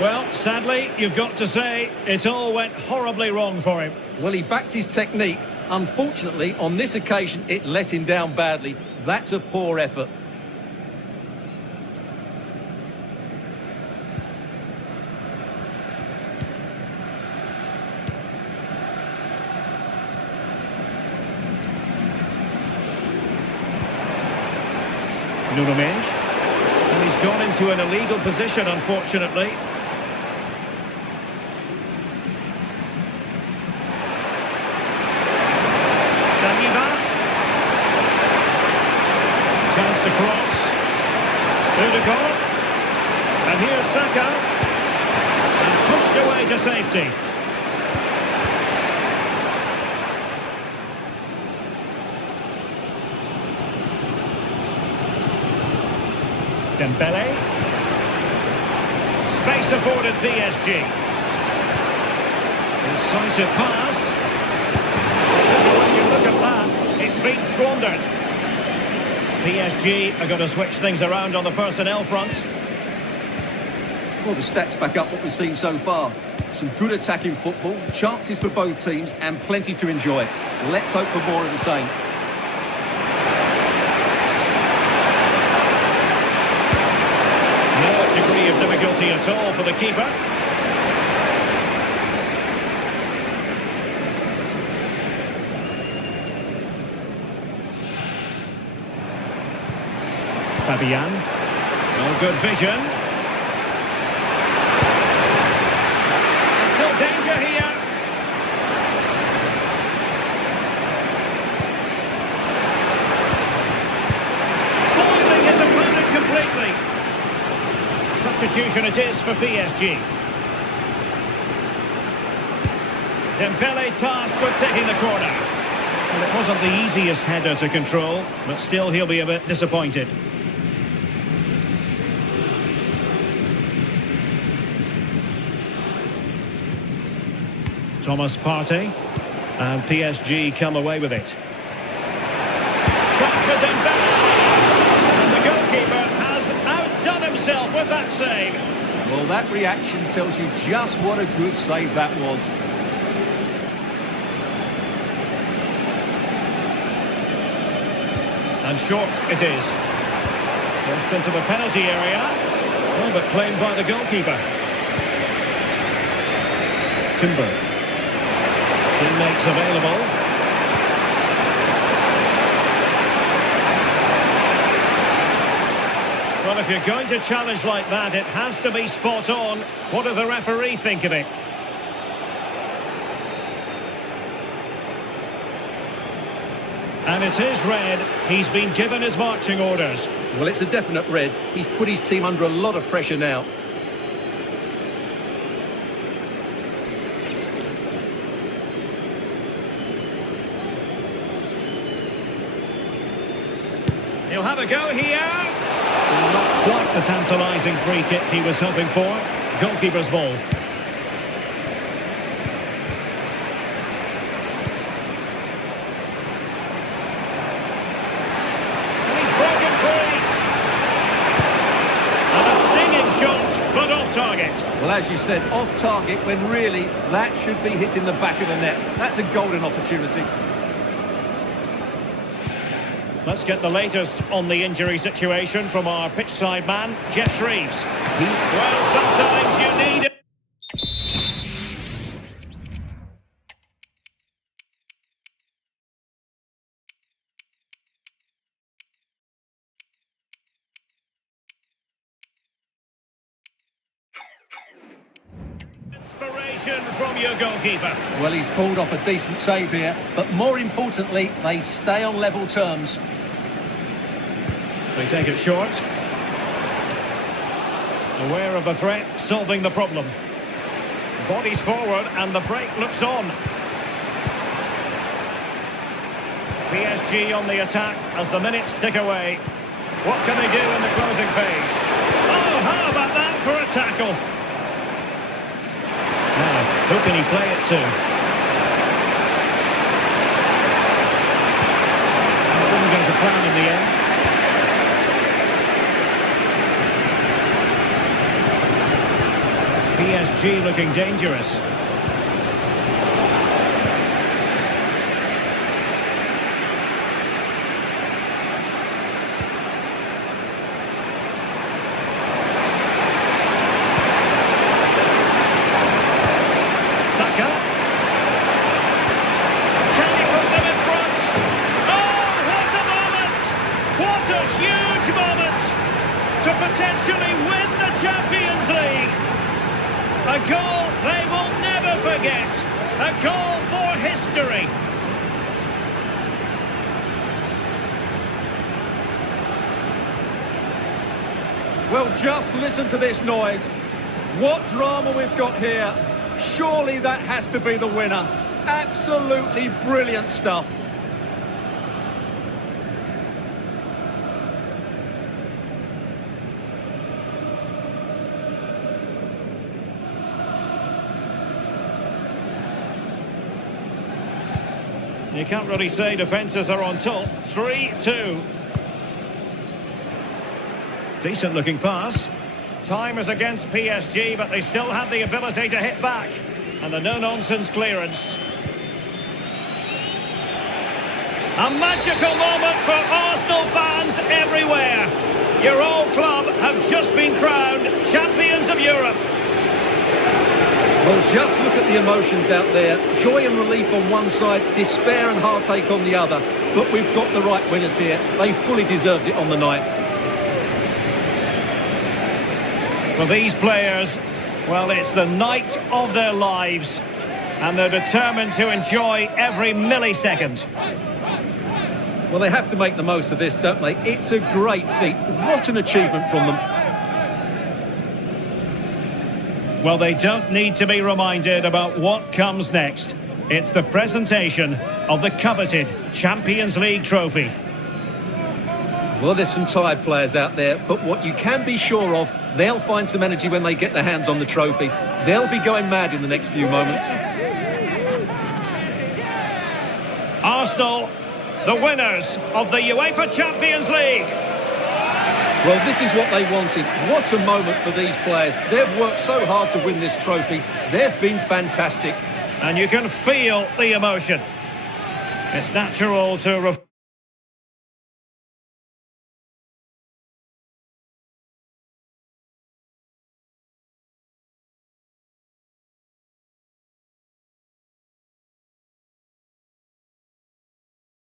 Well, sadly, you've got to say, it all went horribly wrong for him. Well, he backed his technique. Unfortunately, on this occasion, it let him down badly. That's a poor effort. Nuno Mendes. And he's gone into an illegal position, unfortunately. Saliba. Chance to cross. Odegaard. And here's Saka. And pushed away to safety. Dembele. Space afforded PSG. Incisive pass. When you look at that, it's been squandered. PSG are going to switch things around on the personnel front. Well, the stats back up what we've seen so far. Some good attacking football, chances for both teams, and plenty to enjoy. Let's hope for more of the same. No degree of difficulty at all for the keeper. Fabian. No good vision. There's still danger here. Foiling his opponent completely. Substitution it is for PSG. Dembele tasked with taking the corner. Well, it wasn't the easiest header to control, but still he'll be a bit disappointed. Thomas Partey, and PSG come away with it. Shot for Dembele, and the goalkeeper has outdone himself with that save. Well, that reaction tells you just what a good save that was. And short it is. Just into the penalty area. Oh, but claimed by the goalkeeper. Hülkenberg. Teammates available. Well, if you're going to challenge like that, it has to be spot on. What do the referee think of it? And it is red. He's been given his marching orders. Well, it's a definite red. He's put his team under a lot of pressure now. He'll have a go here. Not quite the tantalising free kick he was hoping for. Goalkeeper's ball. And he's broken free. And a stinging shot, but off target. Well, as you said, off target when really that should be hitting the back of the net. That's a golden opportunity. Let's get the latest on the injury situation from our pitchside man, Geoff Shreeves. Well, sometimes you need it. Inspiration from your goalkeeper. Well, he's pulled off a decent save here, but more importantly, they stay on level terms. They take it short. Aware of the threat, solving the problem. Bodies forward and the break looks on. PSG on the attack as the minutes tick away. What can they do in the closing phase? Oh, how about that for a tackle? Now, who can he play it to? It didn't go to plan in the end. PSG looking dangerous. Saka. Can he put them in front? Oh, what a moment! What a huge moment to potentially win the Champions League! A goal they will never forget. A goal for history. Well, just listen to this noise. What drama we've got here. Surely that has to be the winner. Absolutely brilliant stuff. You can't really say defences are on top. 3-2. Decent looking pass. Time is against PSG, but they still have the ability to hit back. And the no-nonsense clearance. A magical moment for Arsenal fans everywhere. Your old club have just been crowned champions of Europe. Well, just look at the emotions out there. Joy and relief on one side, despair and heartache on the other. But we've got the right winners here. They fully deserved it on the night. For these players, well, it's the night of their lives. And they're determined to enjoy every millisecond. Well, they have to make the most of this, don't they? It's a great feat. What an achievement from them. Well, they don't need to be reminded about what comes next. It's the presentation of the coveted Champions League trophy. Well, there's some tired players out there, but what you can be sure of, they'll find some energy when they get their hands on the trophy. They'll be going mad in the next few moments. Arsenal, the winners of the UEFA Champions League. Well, this is what they wanted. What a moment for these players. They've worked so hard to win this trophy. They've been fantastic. And you can feel the emotion. It's natural to